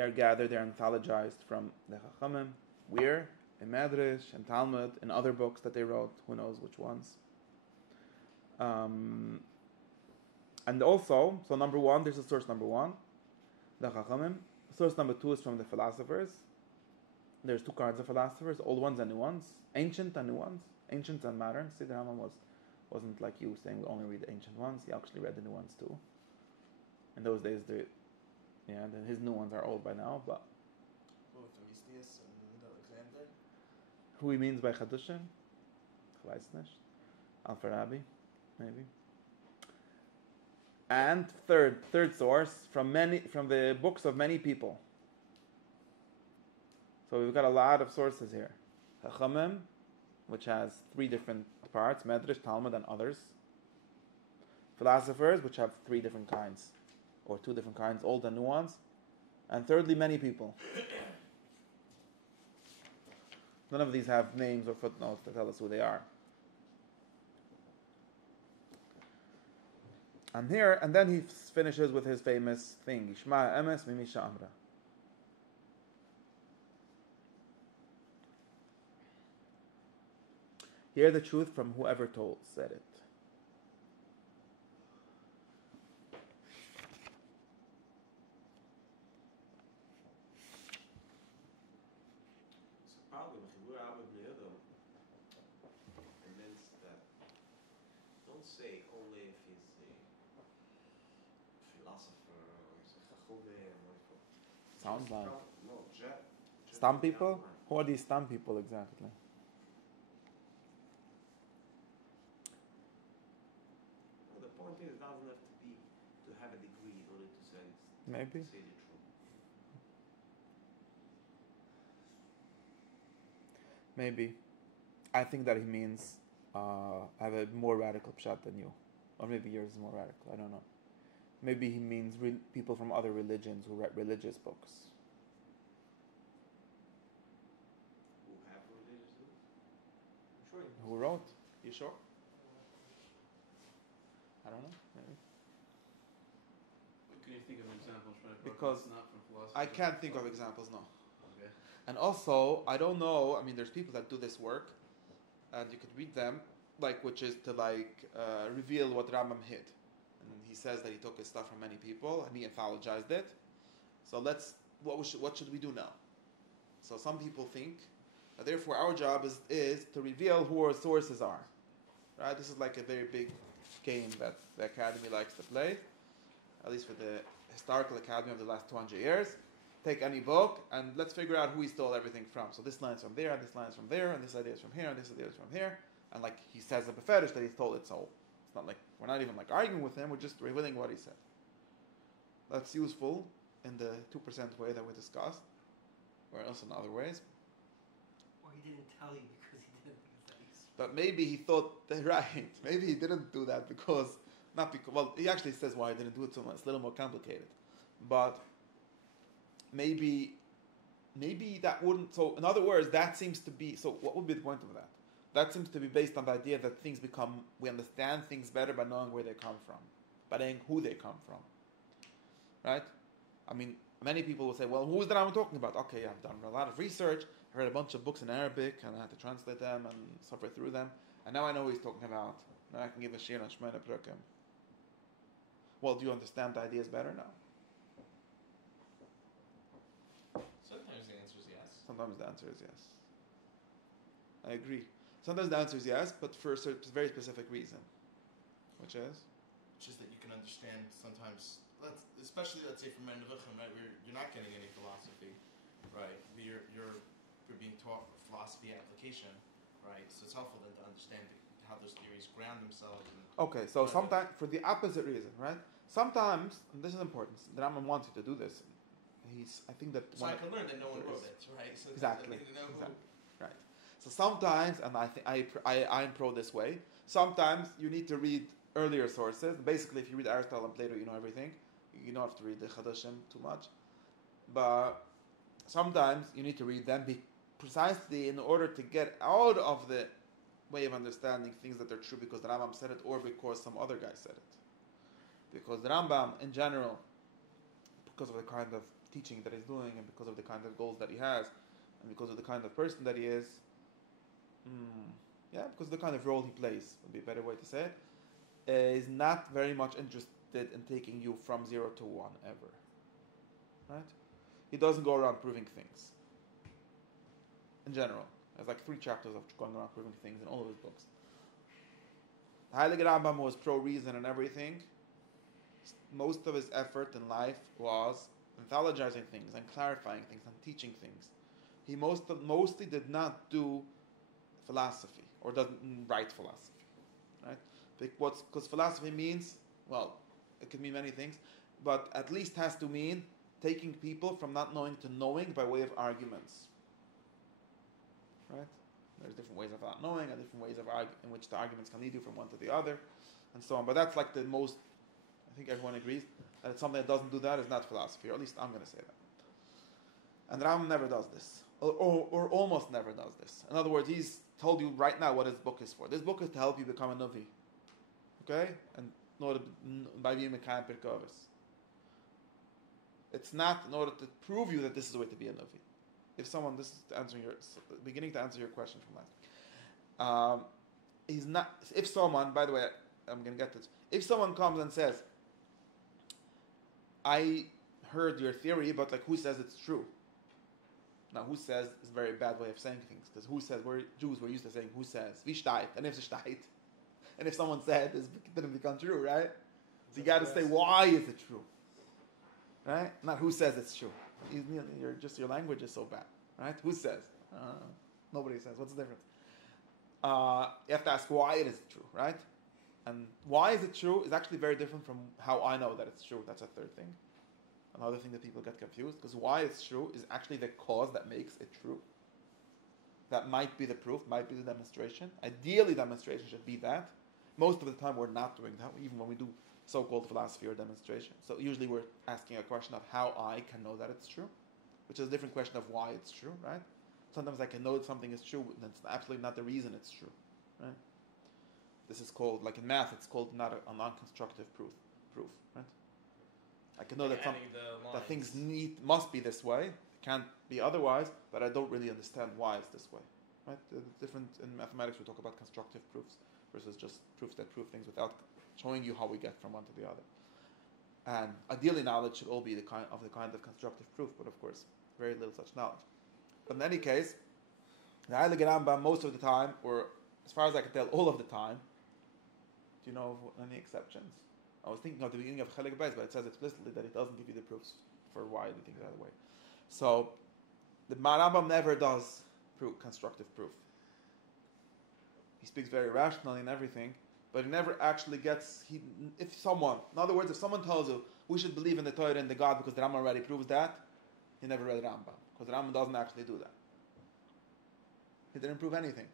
are gathered, they are anthologized from the Chachamim. Where? In medrash and Talmud, in other books that they wrote. Who knows which ones. And also, so number one, there's a source number one, the Chachamim. Source number two is from the philosophers. There's two kinds of philosophers, old ones and new ones, ancient and new ones, ancient and modern. See, the Rambam wasn't like you saying we only read the ancient ones. He actually read the new ones too. In those days, then his new ones are old by now. But who he means by Chadushim? Al-Farabi, maybe. And third source from the books of many people. So we've got a lot of sources here. Chachamim, which has three different parts: medrash, Talmud, and others. Philosophers, which have three different kinds, or two different kinds, old and new ones. And thirdly, many people. None of these have names or footnotes to tell us who they are. And then he finishes with his famous thing: Ishma emes mimisha amra. Hear the truth from whoever said it. So probably Mechibur Abba B'Yodom, it means that don't say only if he's a philosopher or he's a chachuveh or whatever. Sounds like No, Stam people? Who are these Stam people exactly? Well, the point is, it doesn't have to have a degree in order to say Maybe. say the truth. Maybe. I think that he means have a more radical pshat than you. Or maybe yours is more radical. I don't know. Maybe he means people from other religions who write religious books. Who have religious books? Sure. Who wrote? You sure? I don't know. Maybe. Can you think of examples? Because not from philosophy. I can't think of examples, no. Okay. And also, I don't know. I mean, there's people that do this work, and you could read them, which is to reveal what Rambam hid. And he says that he took his stuff from many people and he anthologized it. So what should we do now? So some people think that therefore our job is to reveal who our sources are. Right? This is like a very big game that the Academy likes to play, at least for the historical Academy of the last 200 years. Take any book and let's figure out who he stole everything from. So this line is from there, and this line is from there, and this idea is from here, and this idea is from here. And he says a beferish that he stole it, so it's not like we're not even arguing with him, we're just revealing what he said. That's useful in the 2% way that we discussed, or else in other ways. Or he didn't tell you because he didn't think that he's... But maybe he thought that, right, maybe he didn't do that he actually says why he didn't do it so much. It's a little more complicated. But maybe that wouldn't, so in other words, that seems to be, so what would be the point of that? That seems to be based on the idea that we understand things better by knowing where they come from, by knowing who they come from. Right? I mean, many people will say, well, who is that I'm talking about? Okay, I've done a lot of research, I read a bunch of books in Arabic, and I had to translate them and suffer through them, and now I know who he's talking about. Now I can give a shir on Shemona Prakim. Well, do you understand the ideas better now? Sometimes the answer is yes. Sometimes the answer is yes. I agree. Sometimes the answer is yes, but for a very specific reason. Which is? It's just that you can understand sometimes, especially let's say from Medrash, right, where you're not getting any philosophy, right? You're being taught philosophy application, right? So it's helpful then to understand how those theories ground themselves. Okay, so sometimes for the opposite reason, right? Sometimes, and this is important, the Rambam wants you to do this. I think that. So I can learn that no one wrote it, right? So exactly. Right. So sometimes, and I'm pro this way. Sometimes you need to read earlier sources. Basically, if you read Aristotle and Plato, you know everything. You don't have to read the Chadushim too much. But sometimes you need to read them precisely in order to get out of the way of understanding things that are true because the Rambam said it or because some other guy said it. Because the Rambam, in general, because of the kind of teaching that he's doing and because of the kind of goals that he has and because of the kind of person that he is, because of the kind of role he plays, would be a better way to say it, is not very much interested in taking you from 0 to 1 ever. Right? He doesn't go around proving things. In general. There's like 3 chapters of going around proving things in all of his books. The Heilige Rambam was pro-reason and everything. Most of his effort in life was mythologizing things and clarifying things and teaching things. He mostly did not do philosophy or doesn't write philosophy, right? Because philosophy means, well, it could mean many things, but at least has to mean taking people from not knowing to knowing by way of arguments, right? There's different ways of not knowing and different ways in which the arguments can lead you from one to the other, and so on. But that's like the most. I think everyone agrees that it's something that doesn't do that is not philosophy, or at least I'm going to say that. And Ram never does this, or almost never does this. In other words, he's told you right now what his book is for. This book is to help you become a Novi, okay? And by being Mekayim Pirkovis. It's not in order to prove you that this is the way to be a Novi. If someone, this is beginning to answer your question from last. He's not. If someone, by the way, I'm going to get this. If someone comes and says, I heard your theory, but like who says it's true? Now, who says is a very bad way of saying things, because who says, we're Jews, we're used to saying who says, wie steht, and if es steht. And if someone said, it didn't become true, right? So you got to say, why is it true? Right? Not who says it's true. Your language is so bad, right? Who says? Nobody says. What's the difference? You have to ask why it is true, right? And why is it true is actually very different from how I know that it's true. That's a third thing. Another thing that people get confused, because why it's true is actually the cause that makes it true. That might be the proof, might be the demonstration. Ideally, demonstration should be that. Most of the time, we're not doing that, even when we do so-called philosophy or demonstration. So usually we're asking a question of how I can know that it's true, which is a different question of why it's true, right? Sometimes I can know that something is true, and it's absolutely not the reason it's true, right? This is called, like in math, it's called not a non-constructive proof, right? I can know that things must be this way, it can't be otherwise, but I don't really understand why it's this way, right? It's different in mathematics. We talk about constructive proofs versus just proofs that prove things without showing you how we get from one to the other. And ideally, knowledge should all be the kind of constructive proof, but of course, very little such knowledge. But in any case, the Heilige Rambam most of the time, or as far as I can tell, all of the time. Do you know of any exceptions? I was thinking of the beginning of Chelik Beis, but it says explicitly that it doesn't give you the proofs for why they think that way. So, the Rambam never does constructive proof. He speaks very rationally and everything, but he never actually gets. In other words, if someone tells you we should believe in the Torah and the God because the Rambam already proves that, he never read Rambam, because the Rambam doesn't actually do that. He didn't prove anything.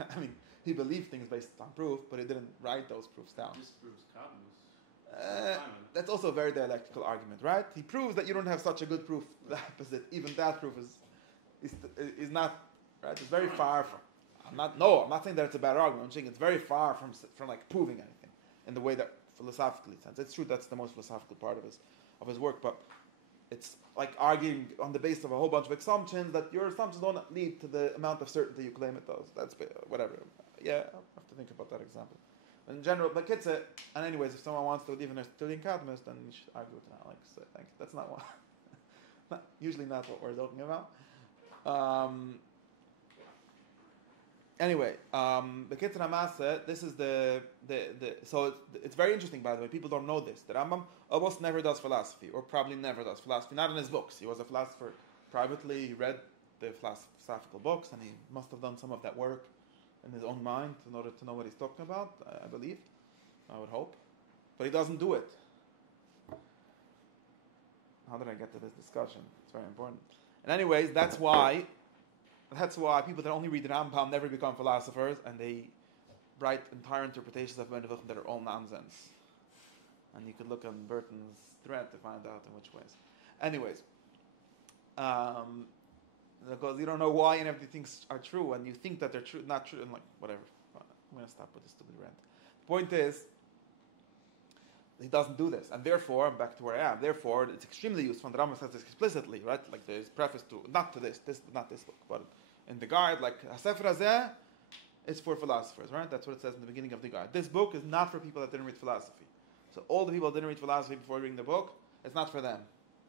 I mean, he believed things based on proof, but he didn't write those proofs down. Disproves Kadmus. That's also a very dialectical argument, right? He proves that you don't have such a good proof. The opposite, even that proof is not right. It's very far from. I'm not saying that it's a bad argument. I'm saying it's very far from like proving anything in the way that philosophically sense. It's true that's the most philosophical part of his work, but it's like arguing on the basis of a whole bunch of assumptions that your assumptions don't lead to the amount of certainty you claim it does. That's whatever. Yeah, I'll have to think about that example. In general, but Kitze, and anyways, if someone wants to believe in a trillion Kadmus, then you should argue with it now. That's not what, usually not what we're talking about. Anyway, the Kitze Ramase, this is so it's very interesting, by the way. People don't know this. The Rambam almost never does philosophy, or probably never does philosophy. Not in his books. He was a philosopher privately. He read the philosophical books, and he must have done some of that work in his own mind in order to know what he's talking about, I believe. I would hope. But he doesn't do it. How did I get to this discussion? It's very important. And anyways, that's why people that only read the Rambam never become philosophers, and they write entire interpretations of Medrash that are all nonsense. And you could look on Burton's thread to find out in which ways. Anyways, because you don't know why any of these things are true, and you think that they're true, not true, and like, whatever. I'm going to stop with this stupid rant. The point is, he doesn't do this, and therefore, back to where I am, therefore, it's extremely useful, and the Rambam says this explicitly, right? Like there's preface to, not this book, but in the guide, like, HaSefer Hazeh is for philosophers, right? That's what it says in the beginning of the guide. This book is not for people that didn't read philosophy. So all the people that didn't read philosophy before reading the book, it's not for them.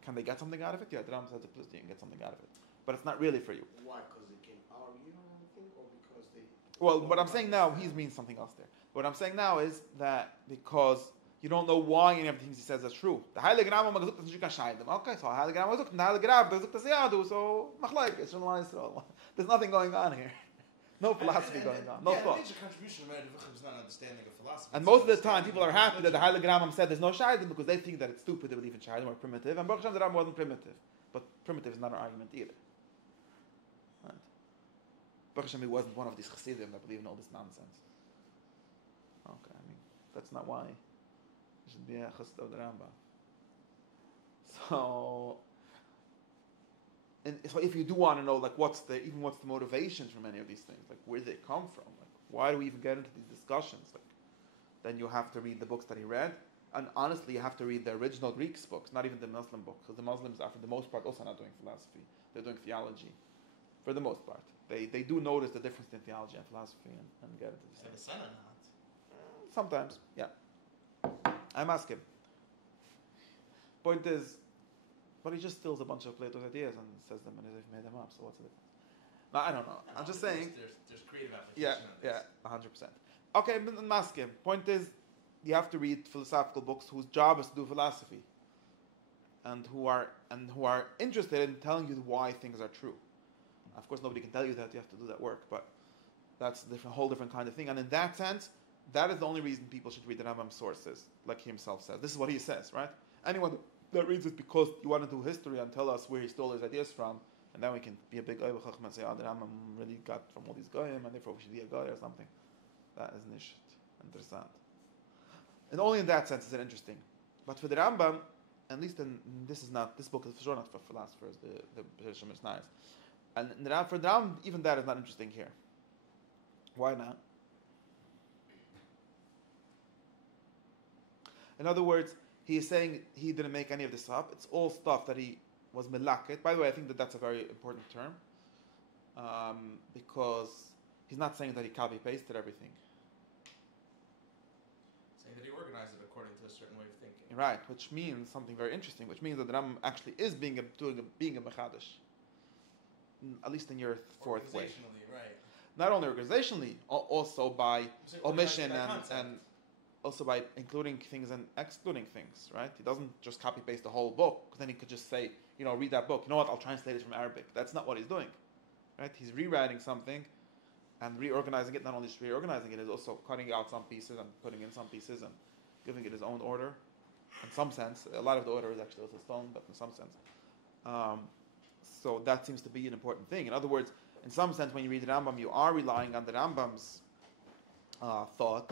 Can they get something out of it? Yeah, the Rambam says explicitly you can get something out of it. But it's not really for you. Why? Because they can argue or anything, or because they... Well, what I'm saying now, he means something else there. What I'm saying now is that because you don't know why any of the things he says are true. The Heilige Rambam gesagt, dass ich kann scheiden. Okay, so Heilige Rambam gesagt, the Heilige Rambam gesagt, dass ja du, so mach like, it's from Israel. There's nothing going on here. No philosophy going on. No thought. The major contribution of Medrash is not understanding of philosophy. And most of the time, people are happy that the Heilige Rambam said there's no Shaidim because they think that it's stupid to believe in Shaidim or primitive. And Baruch Hashem, the Rambam wasn't primitive. But primitive is not an argument either. Right? Baruch Hashem, he wasn't one of these Chassidim that believe in all this nonsense. Okay, I mean, that's not why it should be a Chassid of the Rambam. So if you do want to know, like, what's the motivations from any of these things, like, where they come from, like, why do we even get into these discussions? Like, then you have to read the books that he read, and honestly, you have to read the original Greek books, not even the Muslim books, because the Muslims are, for the most part, also not doing philosophy; they're doing theology, for the most part. They do notice the difference in theology and philosophy and get into the same. The son or not? Sometimes, yeah. I'm asking. Point is, but he just steals a bunch of Plato's ideas and says them as if he made them up. So what's the difference? No, I don't know. I'm just saying. There's creative application. Yeah, 100%. Okay, but I'm asking. Point is, you have to read philosophical books whose job is to do philosophy, and who are interested in telling you why things are true. Of course, nobody can tell you that. You have to do that work, but that's a whole different kind of thing. And in that sense, that is the only reason people should read the Rambam sources, like he himself says. This is what he says, right? Anyone that reads it because you want to do history and tell us where he stole his ideas from, and then we can be a big Oiva Chacham and say, oh, the Rambam really got from all these Goyim, and therefore we should be a Goy or something. That is nicht interessant. And only in that sense is it interesting. But for the Rambam, at least this book is for sure not for philosophers, the Shemish Nais. And for the Rambam, even that is not interesting here. Why not? In other words, he is saying he didn't make any of this up. It's all stuff that he was melakit. By the way, I think that's a very important term because he's not saying that he copy-pasted everything. Saying that he organized it according to a certain way of thinking. Right, which means something very interesting, which means that the Rambam actually is being a mechadish, at least in your fourth way. Right. Not only organizationally, also by omission and also by including things and excluding things, right? He doesn't just copy-paste the whole book, because then he could just say, read that book. You know what, I'll translate it from Arabic. That's not what he's doing, right? He's rewriting something and reorganizing it. Not only just reorganizing it, he's also cutting out some pieces and putting in some pieces and giving it his own order. In some sense, a lot of the order is actually also stone, but in some sense. So that seems to be an important thing. In other words, in some sense, when you read the Rambam, you are relying on the Rambam's thought,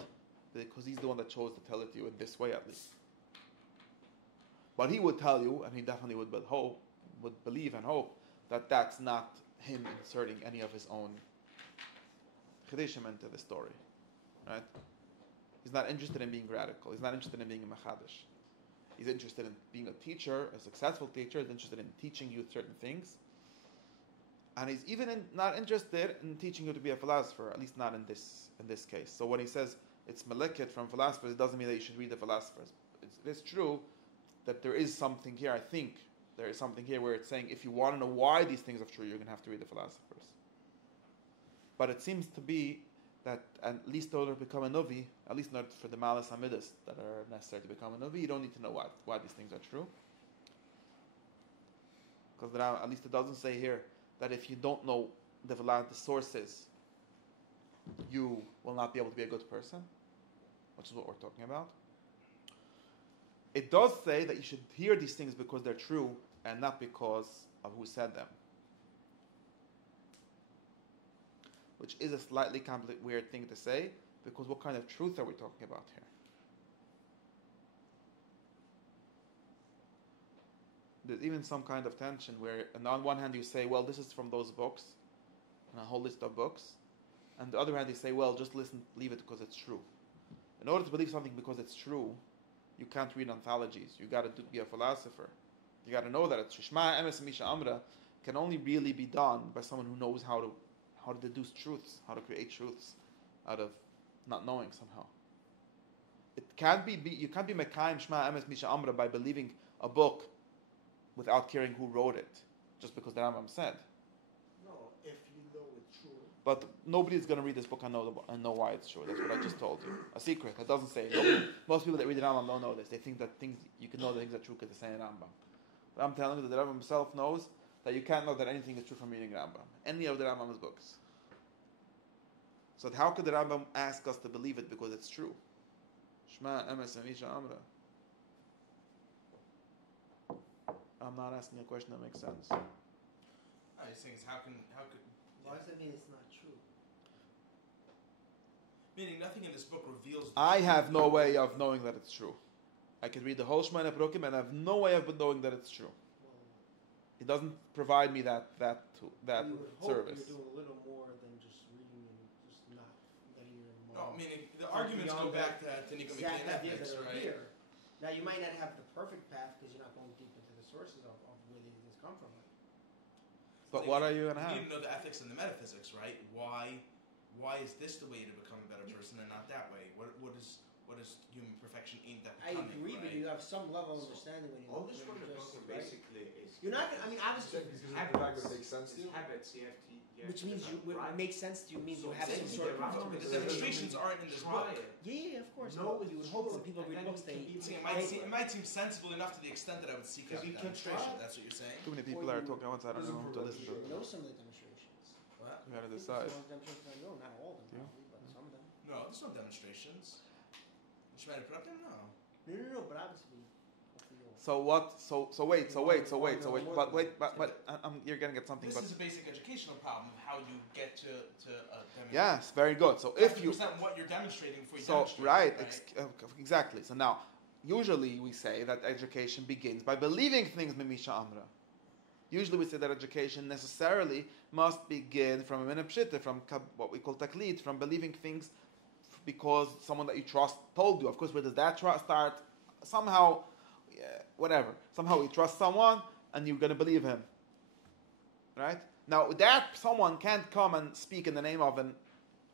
because he's the one that chose to tell it to you in this way, at least. But he would tell you, and he definitely would believe and hope, that that's not him inserting any of his own chiddushim into the story, right? He's not interested in being radical. He's not interested in being a machadish. He's interested in being a teacher, a successful teacher. He's interested in teaching you certain things. And he's even not interested in teaching you to be a philosopher, at least not in this case. So when he says it's malekit from philosophers, it doesn't mean that you should read the philosophers. It is true that there is something here, I think, there is something here where it's saying if you want to know why these things are true, you're going to have to read the philosophers. But it seems to be that at least in order to become a Novi, at least not for the Malas Hamidas that are necessary to become a Novi, you don't need to know why these things are true. Because at least it doesn't say here that if you don't know the sources, you will not be able to be a good person, which is what we're talking about. It does say that you should hear these things because they're true and not because of who said them, which is a slightly weird thing to say, Because what kind of truth are we talking about here? There's even some kind of tension where, and on one hand you say, well, this is from those books, and a whole list of books. And on the other hand you say, well, just listen, leave it because it's true. In order to believe something because it's true, you can't read anthologies. You got to be a philosopher. You got to know that it's Shishma Emes Misha Amra can only really be done by someone who knows how to deduce truths, how to create truths out of not knowing somehow. It can't be you can't be Mekayim Shema Emes Misha Amra by believing a book without caring who wrote it, just because the Rambam said. No, if you know it's true. But nobody's going to read this book and know why it's true. That's what I just told you. A secret. That doesn't say. Most people that read the Rambam don't know this. They think that you can know that things are true because they say in Rambam. But I'm telling you that the Rambam himself knows that you can't know that anything is true from reading Rambam. Any of the Rambam's books. So how could the Rambam ask us to believe it because it's true? Shema Emes Misha Amra. I'm not asking a question that makes sense. I was saying, how could? Why does that mean it's not true? Meaning, nothing in this book reveals. I have no way of knowing that it's true. I could read the whole Shemona Perukim and I have no way of knowing that it's true. It doesn't provide me that You would hope service. you're doing a little more than just reading and just not letting your mind. No, meaning the arguments go back to Nico exact McCain ideas ethics, that are right? here. Now you might not have the perfect path because you're not going deep into the sources of where these things come from. But what are you going to You have? need to know the ethics and the metaphysics, right? Why is this the way to become a better person and not that way? What is human perfection aimed at I becoming? agree, but right? you have some level of understanding when you All look this at one it, is just, talking right? basically is. You're not gonna. I mean, obviously, Because the fact that makes sense to you. Habits. You have to. which means what makes sense to you means you have Same some thing, sort of. right? But the demonstrations aren't in this book. Yeah, of course. No, but you would hope when people read books they. See, it might seem sensible enough to the extent that I would seek out Because the you can demonstration. try. That's what you're saying. Too many people are talking at once. I don't know who to listen to. Know some of the demonstrations. What? We got to I think decide. some of the demonstrations I know, not all of them, Yeah. probably, but some of them. No, there's no demonstrations. Should I put up there? No. No, but obviously. hopefully you'll- So what? So wait. But wait. You're getting at something. This But is a basic educational problem of how you get to a demonstration. yes, very good. So if you present what you're demonstrating before you So, demonstrate, right, right? exactly. So now, usually we say that education begins by believing things mimisha amra. Usually we say that education necessarily must begin from a mina pshita, from what we call taklid, from believing things because someone that you trust told you. Of course, where does that trust start? Somehow, whatever. Somehow you trust someone and you're going to believe him. Right? Now, that someone can't come and speak in the name of an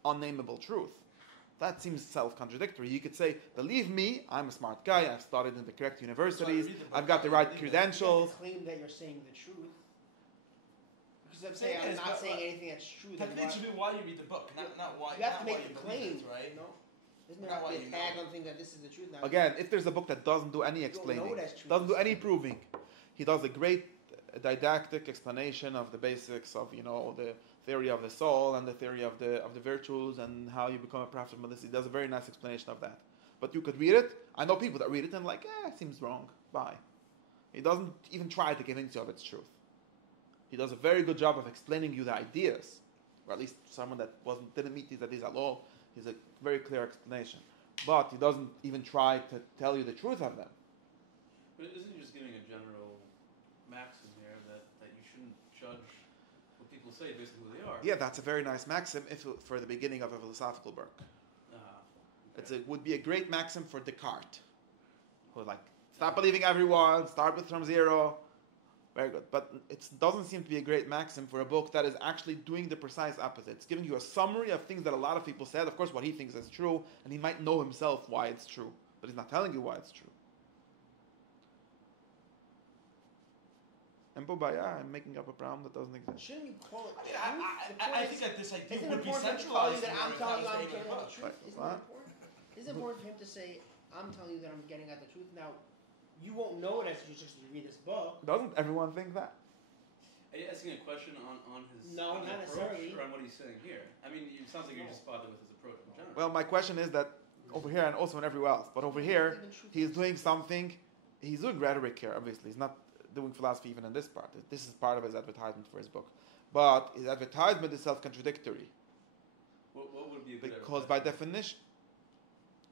unnameable truth. That seems self-contradictory. You could say, believe me, I'm a smart guy, I've studied in the correct universities, I've got the right credentials. You have to claim that you're saying the truth. Because I'm saying I'm not saying anything that's true. then Technically, it should be why you read the book, not why. you have to not why make you the believe claim, it, right? No, isn't there Not have to why be a you tag know. on thing that this is the truth? Now, Again, if there's a book that doesn't do any explaining, know that's true. doesn't do any proving, he does a great didactic explanation of the basics of the theory of the soul and the theory of the virtues and how you become a prophet from this. He does a very nice explanation of that. But you could read it. I know people that read it and like, it seems wrong. Bye. He doesn't even try to convince you of its truth. He does a very good job of explaining you the ideas, or at least someone that didn't meet these ideas at all. He's a very clear explanation. But he doesn't even try to tell you the truth of them. But isn't he just giving a general maxim here that you shouldn't judge what people say based on who they are? Yeah, that's a very nice maxim for the beginning of a philosophical work. Okay. It would be a great maxim for Descartes. Who stop believing everyone, start with from zero. Very good. But it doesn't seem to be a great maxim for a book that is actually doing the precise opposite. It's giving you a summary of things that a lot of people said. Of course, what he thinks is true, and he might know himself why it's true, but he's not telling you why it's true. And Bobaya, I'm making up a problem that doesn't exist. shouldn't you call it? I mean, I think that this idea Isn't it would be important to tell you centralized. that I'm telling you I'm getting getting at the truth? Isn't What? that important? Isn't it important for him to say, I'm telling you that I'm getting at the truth? Now, you won't know it as you read this book. Doesn't everyone think that? Are you asking a question on his No, on not the approach necessarily. or on what he's saying here? I mean, it sounds like you're just bothered with his approach in general. Well, my question is that over here and also in everywhere else, but over here, he's doing something, he's doing rhetoric here, obviously. He's not doing philosophy even in this part. This is part of his advertisement for his book. But his advertisement is self-contradictory. What would be a good Because by definition,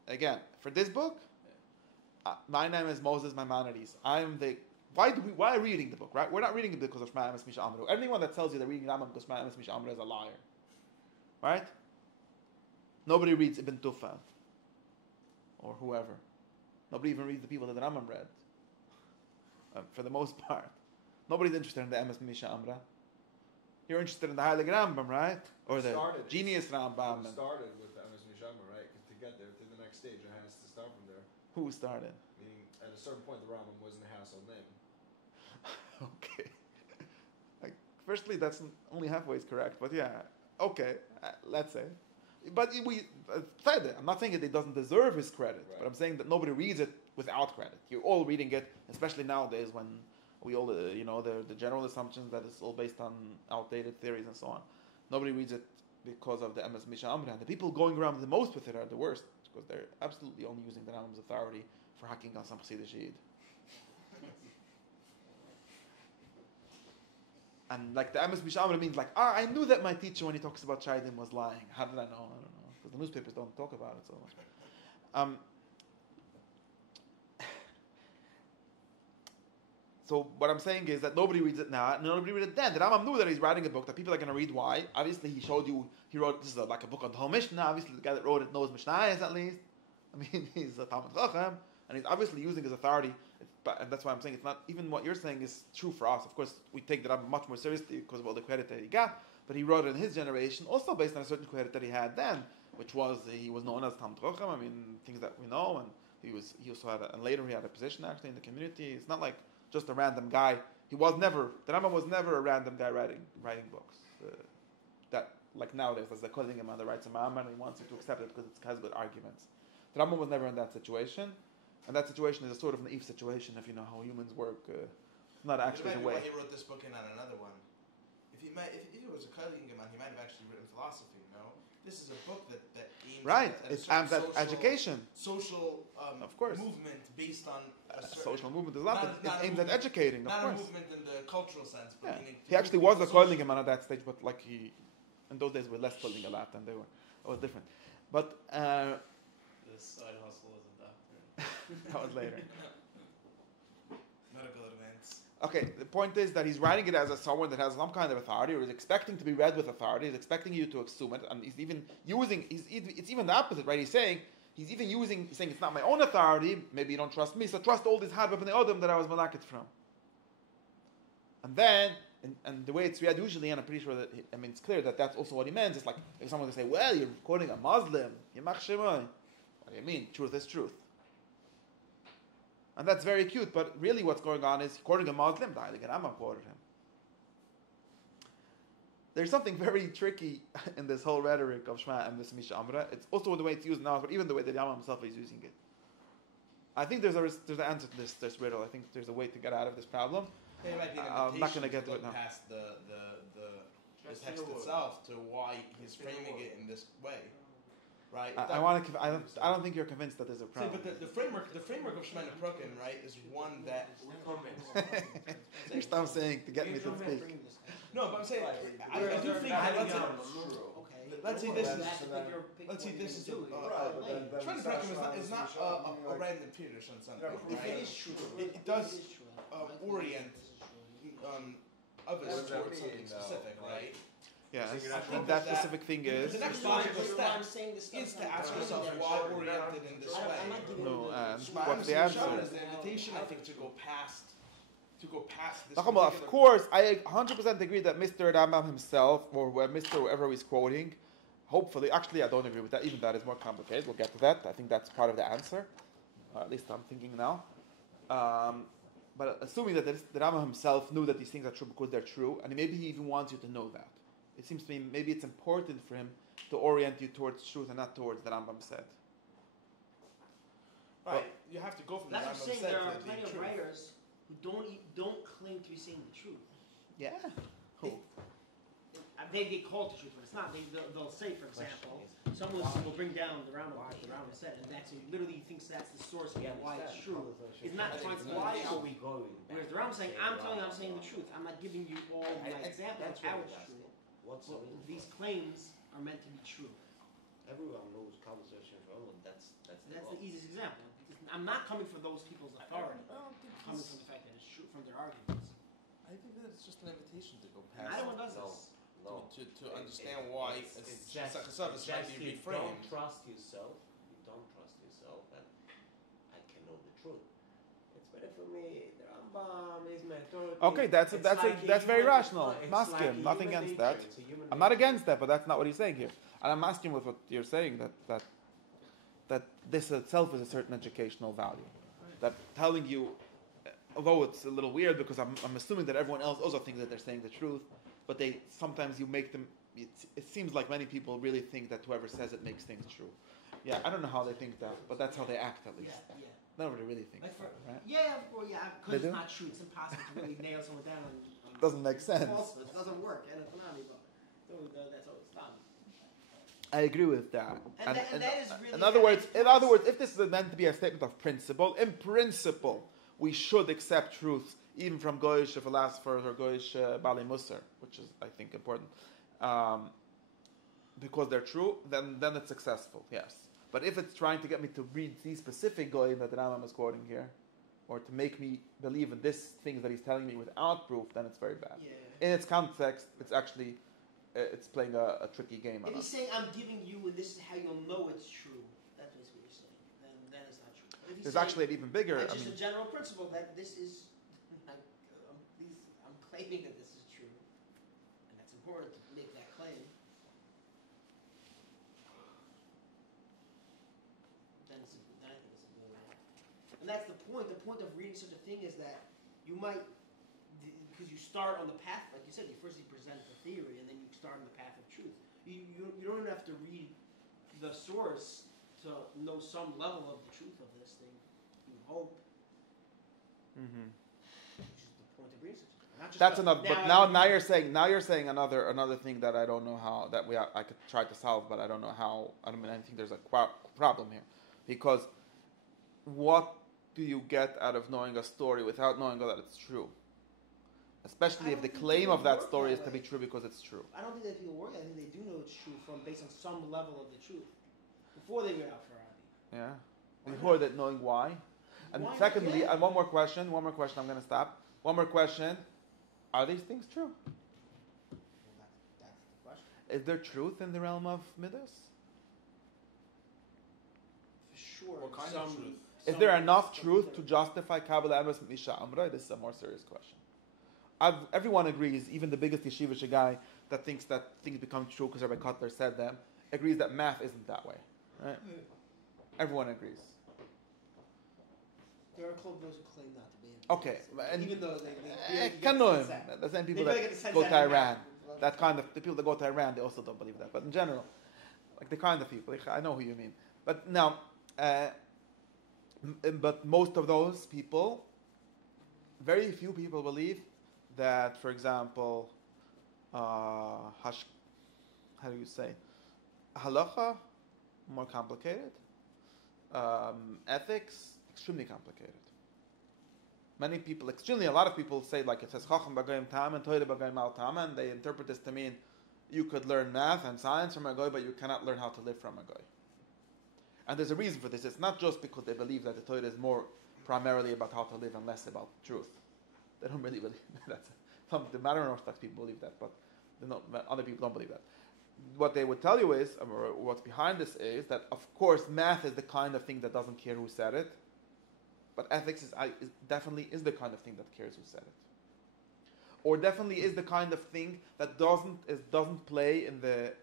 again, for this book, my name is Moses Maimonides. I'm the. Why are we reading the book? Right? We're not reading it because of Shema Emes Misha Amru. Anyone that tells you they're reading Rambam because Shema Emes Misha Amru is a liar. Right? Nobody reads Ibn Tufan or whoever. Nobody even reads the people that the Rambam read. For the most part, nobody's interested in the Emes Misha Amra. You're interested in the Heilig Rambam, right? Or the genius Rambam. It started with the Emes Misha Amra, right? Because to get there to the next stage, it has to start from there. Who started? Meaning, at a certain point, the Rambam wasn't a household name. Okay. Firstly, that's only halfway is correct, but yeah, okay, let's say. But we said it. I'm not saying that it doesn't deserve his credit, but I'm saying that nobody reads it without credit. You're all reading it, especially nowadays when we all, the general assumptions that it's all based on outdated theories and so on. Nobody reads it because of the Emes Misha Amra. And the people going around the most with it are the worst, because they're absolutely only using the Rambam's authority for hacking on some Chassidish Yid. And like the Emes Misha Amra means like, I knew that my teacher when he talks about Chaydim was lying. How did I know? I don't know. Because the newspapers don't talk about it so much. So what I'm saying is that nobody reads it now, and nobody read it then. The Rambam knew that he's writing a book that people are going to read. Why? Obviously, he wrote, this is like a book on the whole Mishnah. Obviously, the guy that wrote it knows Mishnayos at least. I mean, he's a Talmud Chacham, and he's obviously using his authority. And that's why I'm saying it's not, even what you're saying is true for us. Of course, we take the Rambam much more seriously because of all the credit that he got, but he wrote it in his generation, also based on a certain credit that he had then, which was, he was known as Talmud Chacham. I mean, things that we know, and he also had, and later he had a position actually in the community. It's not like just a random guy. The Rambam was never a random guy writing books. That, like nowadays, there's a calling him that writes a Ma'amar and he wants you to accept it because it has good arguments. The Rambam was never in that situation. And that situation is a sort of naive situation if you know how humans work. Not actually the way. Why he wrote this book and not another one. If it was a calling him, he might have actually written philosophy, This is a book that aims at aims at education. Social of course. Movement based on a certain... social movement is not it aims at educating, of course. Not a movement in the cultural sense, but meaning... He actually was a calling at that stage, but like in those days, we're less calling a lot than they were. It was different. But... this side hustle isn't that. That was later. Medical advance. Okay, the point is that he's writing it as someone that has some kind of authority, or is expecting to be read with authority, is expecting you to assume it, and he's even using, it's even the opposite, right? He's saying it's not my own authority, maybe you don't trust me, so trust all these hard weapon Odom that I was malakit from. And then, and the way it's read usually, and I'm pretty sure that, it's clear that that's also what he meant. It's like, if someone can say, well, you're quoting a Muslim, Yimach Shemai. What do you mean? Truth is truth. And that's very cute, but really what's going on is quoting a Muslim, the Heilige Rambam quoted him. There's something very tricky in this whole rhetoric of Shema and this Misha Amra. It's also the way it's used now, but even the way that Rambam himself is using it. I think there's an answer to this riddle. I think there's a way to get out of this problem. It might be I'm not going to get to it now. Past the text itself to why he's framing it in this way. Right. I don't think you're convinced that there's a problem. But the framework of Shemana Prokim, right, is one that. You're still saying to get me to speak. No, but I'm saying I do think. Let's say this is. Shemana Prokim is not a random Piddush on something. Right? It does orient others towards something specific, right? Yeah, and that specific thing is... The next logical step is to ask yourself why oriented in this way. No, and what's the answer? Is the invitation, I think, to go past this. Of course, I 100% agree that Mr. Rambam himself, or Mr. whoever he's quoting, hopefully, actually I don't agree with that, even that is more complicated, we'll get to that, I think that's part of the answer, at least I'm thinking now. But assuming that the Rambam himself knew that these things are true because they're true, and maybe he even wants you to know that. It seems to me maybe it's important for him to orient you towards truth and not towards the Rambam said. Right, you have to go from that's the what I'm Rambam saying. said There are to plenty the of truth. writers who don't claim to be saying the truth. Yeah. Who? They get called to truth, but it's not. They'll say, for example, someone will bring down the Rambam, what the Rambam said, and that's he literally thinks that's the source of why it's true. It's not trying to Why are we going? Whereas the Rambam saying, I'm telling you, I'm saying the truth. I'm not giving you all my examples of how it's true. These claims are meant to be true. Everyone knows conversation from Rambam. That's the easiest example. I'm not coming for those people's authority. I'm coming from the fact that it's true from their arguments. I think that it's just an invitation to go And past. everyone does No. this. No. To understand why it's just just might be you reframed. don't trust yourself. You don't trust yourself, and I can know the truth. It's better for me. The Rambam is my authority. Okay, that's very rational. It's Maskim, like nothing human against nature. that. It's a human I'm not nature. against that, but that's not what he's saying here. And I'm asking with what you're saying that this itself is a certain educational value. That telling you, although it's a little weird because I'm assuming that everyone else also thinks that they're saying the truth, but sometimes you make them. It seems like many people really think that whoever says it makes things true. Yeah, I don't know how they think that, but that's how they act at least. Yeah. Nobody really thinks Like that, right? because They it's do? not true. It's impossible to really nail someone down on Doesn't make sense. falsehood. It doesn't work. And it's not even. That's always done. I agree with that. And that is really in other words, if this is meant to be a statement of principle, in principle, we should accept truths even from Goyish philosophers or Goyish Bali Musar, which is, I think, important. Because they're true, then it's successful, yes. But if it's trying to get me to read these specific Goyim that the Rambam is quoting here, or to make me believe in this thing that he's telling me without proof, then it's very bad. Yeah. In its context, it's actually it's playing a tricky game. If he's saying I'm giving you and this is how you'll know it's true, that's basically what you're saying. Then it's not true. If he's There's saying, actually an even bigger. it's just a general principle that this is. I'm claiming that this is true, and that's important to make that claim. Then I think it's a little and that's the point. The point of reading such a thing is that you might, because you start on the path, like you said, you present the theory, and then you start on the path of truth. You don't even have to read the source to know some level of the truth of this thing. You hope. Mm-hmm. Which is the point of reading such a thing. Not just That's the- another. But now you're saying another thing that I don't know how that I could try to solve, but I don't know how. I think there's a problem here, because what do you get out of knowing a story without knowing that it's true? Especially if the claim of that story is to be true because it's true. I don't think that people work. I think they do know it's true based on some level of the truth before they get out for Adi. Yeah. Before that, knowing why. And Why? secondly, Yeah. and one more question. I'm going to stop. One more question. Are these things true? Well, that's the question. Is there truth in the realm of midas? For sure. What kind of truth? Is there enough truth to justify Kabbalah Emes Misha Amra? This is a more serious question. Everyone agrees, even the biggest yeshivish guy that thinks that things become true because Rabbi Kotler said them, agrees that math isn't that way. Right? Everyone agrees. There are those who claim not to be. Okay, and even though they Kanuim, the same people they that get the sense go that to in Iran, math. that kind of the people that go to Iran, they also don't believe that. But in general, like the kind of people, I know who you mean. But now, but most of those people, very few people believe that, for example, how do you say, halacha, more complicated, ethics, extremely complicated. Many people, a lot of people say, like it says, Chacham b'goyim tam and Torah b'goyim al tam, and they interpret this to mean you could learn math and science from a goy, but you cannot learn how to live from a goy. And there's a reason for this. It's not just because they believe that the Torah is more primarily about how to live and less about truth. They don't really believe that. The modern Orthodox people believe that, but other people don't believe that. What they would tell you is, or what's behind this is, that of course math is the kind of thing that doesn't care who said it, but ethics is definitely is the kind of thing that cares who said it. Or definitely is the kind of thing that doesn't play in the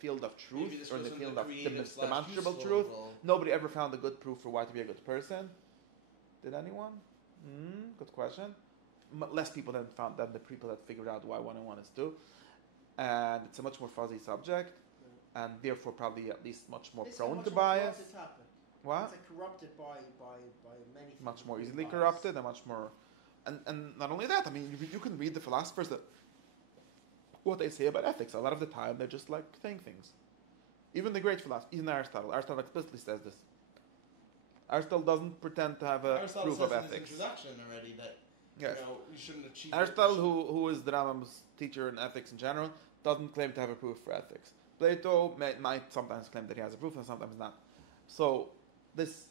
field of truth or in the field of demonstrable truth. Nobody ever found a good proof for why to be a good person. Did anyone? Good question. Less people than the people that figured out why 1 and 1 is 2. And it's a much more fuzzy subject, and therefore probably at least much more prone to bias. What? It's like corrupted by many things. Much more easily corrupted and much more... And not only that, I mean, you can read the philosophers that what they say about ethics. A lot of the time, they're just like saying things. Even the great philosophers, even Aristotle explicitly says this. Aristotle doesn't pretend to have a proof of ethics. Introduction already that yes. You shouldn't achieve. Aristotle, who is the Rambam's teacher in ethics in general, doesn't claim to have a proof for ethics. Plato might sometimes claim that he has a proof and sometimes not. So this,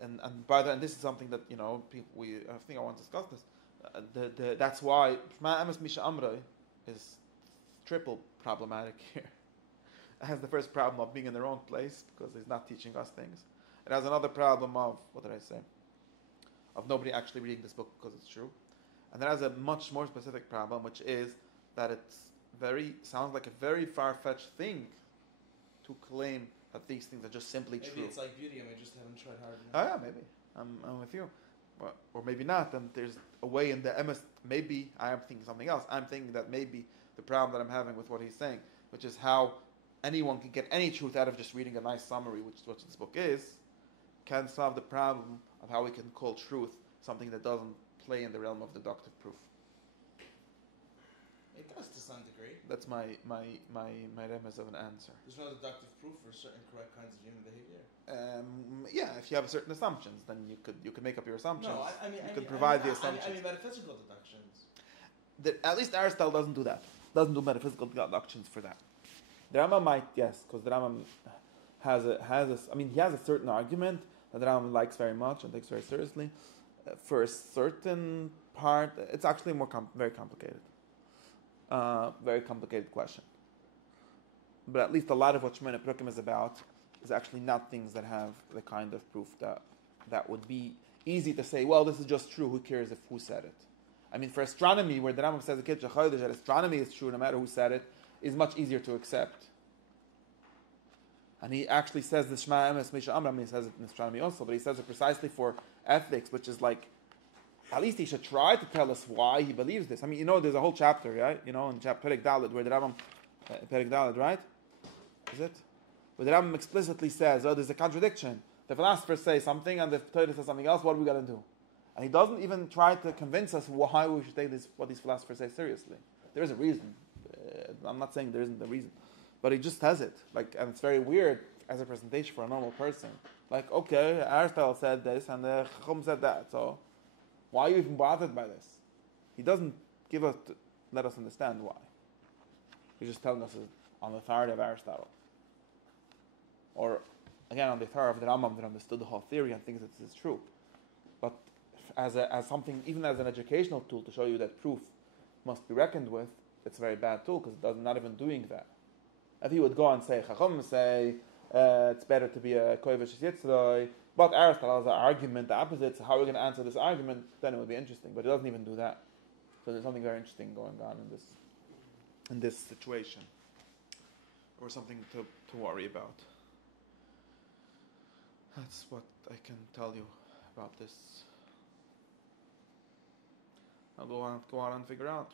and by the way, this is something that people, I think I want to discuss this. That's why Shema Emes Misha Amrei is triple problematic here. It has the first problem of being in the wrong place because he's not teaching us things. It has another problem of, what did I say? Of nobody actually reading this book because it's true. And it has a much more specific problem, which is that sounds like a very far-fetched thing to claim that these things are just simply maybe true. Maybe it's like beauty and we just haven't tried hard enough. Oh yeah, maybe. I'm with you. Or maybe not. And there's a way in the MS, maybe I am thinking something else. I'm thinking that maybe the problem that I'm having with what he's saying, which is how anyone can get any truth out of just reading a nice summary, which is what this book is, can solve the problem of how we can call truth something that doesn't play in the realm of deductive proof. It does to some degree. That's my remez of an answer. There's no deductive proof for certain correct kinds of human behavior. Yeah, if you have certain assumptions, then you could make up your assumptions. No, you could provide the assumptions. I mean metaphysical deductions. At least Aristotle doesn't do that. Doesn't do metaphysical deductions for that. The Rambam might, yes, because the Rambam he has a certain argument that the Rambam likes very much and takes very seriously. For a certain part, it's actually very complicated. Very complicated question. But at least a lot of what Shemona Perukim is about is actually not things that have the kind of proof that would be easy to say, well, this is just true, who cares if who said it? I mean, for astronomy, where the Rambam says that astronomy is true no matter who said it, is much easier to accept. And he actually says the Shema Emes Misha Amram, he says it in astronomy also, but he says it precisely for ethics, which is like, at least he should try to tell us why he believes this. I mean, there's a whole chapter, right? In chapter Perek Daled, where the Rambam, Perek Daled, right? Is it? Where the Rambam explicitly says, there's a contradiction. The philosophers say something and the Torah says something else, what are we going to do? And he doesn't even try to convince us why we should take what these philosophers say seriously. There is a reason. I'm not saying there isn't a reason. But he just says it. And it's very weird as a presentation for a normal person. Like, okay, Aristotle said this and the Chacham said that, so why are you even bothered by this? He doesn't let us understand why. He's just telling us on the authority of Aristotle. Or, again, on the authority of the Rambam that understood the whole theory and thinks that this is true. But as something, even as an educational tool to show you that proof must be reckoned with, it's a very bad tool because it's not even doing that. If he would go and say, Chacham say, it's better to be a koivish yitzroi, but Aristotle has an argument, the opposite, so how are we going to answer this argument? Then it would be interesting, but he doesn't even do that. So there's something very interesting going on in this situation, or something to worry about. That's what I can tell you about this. I'll go on and figure out.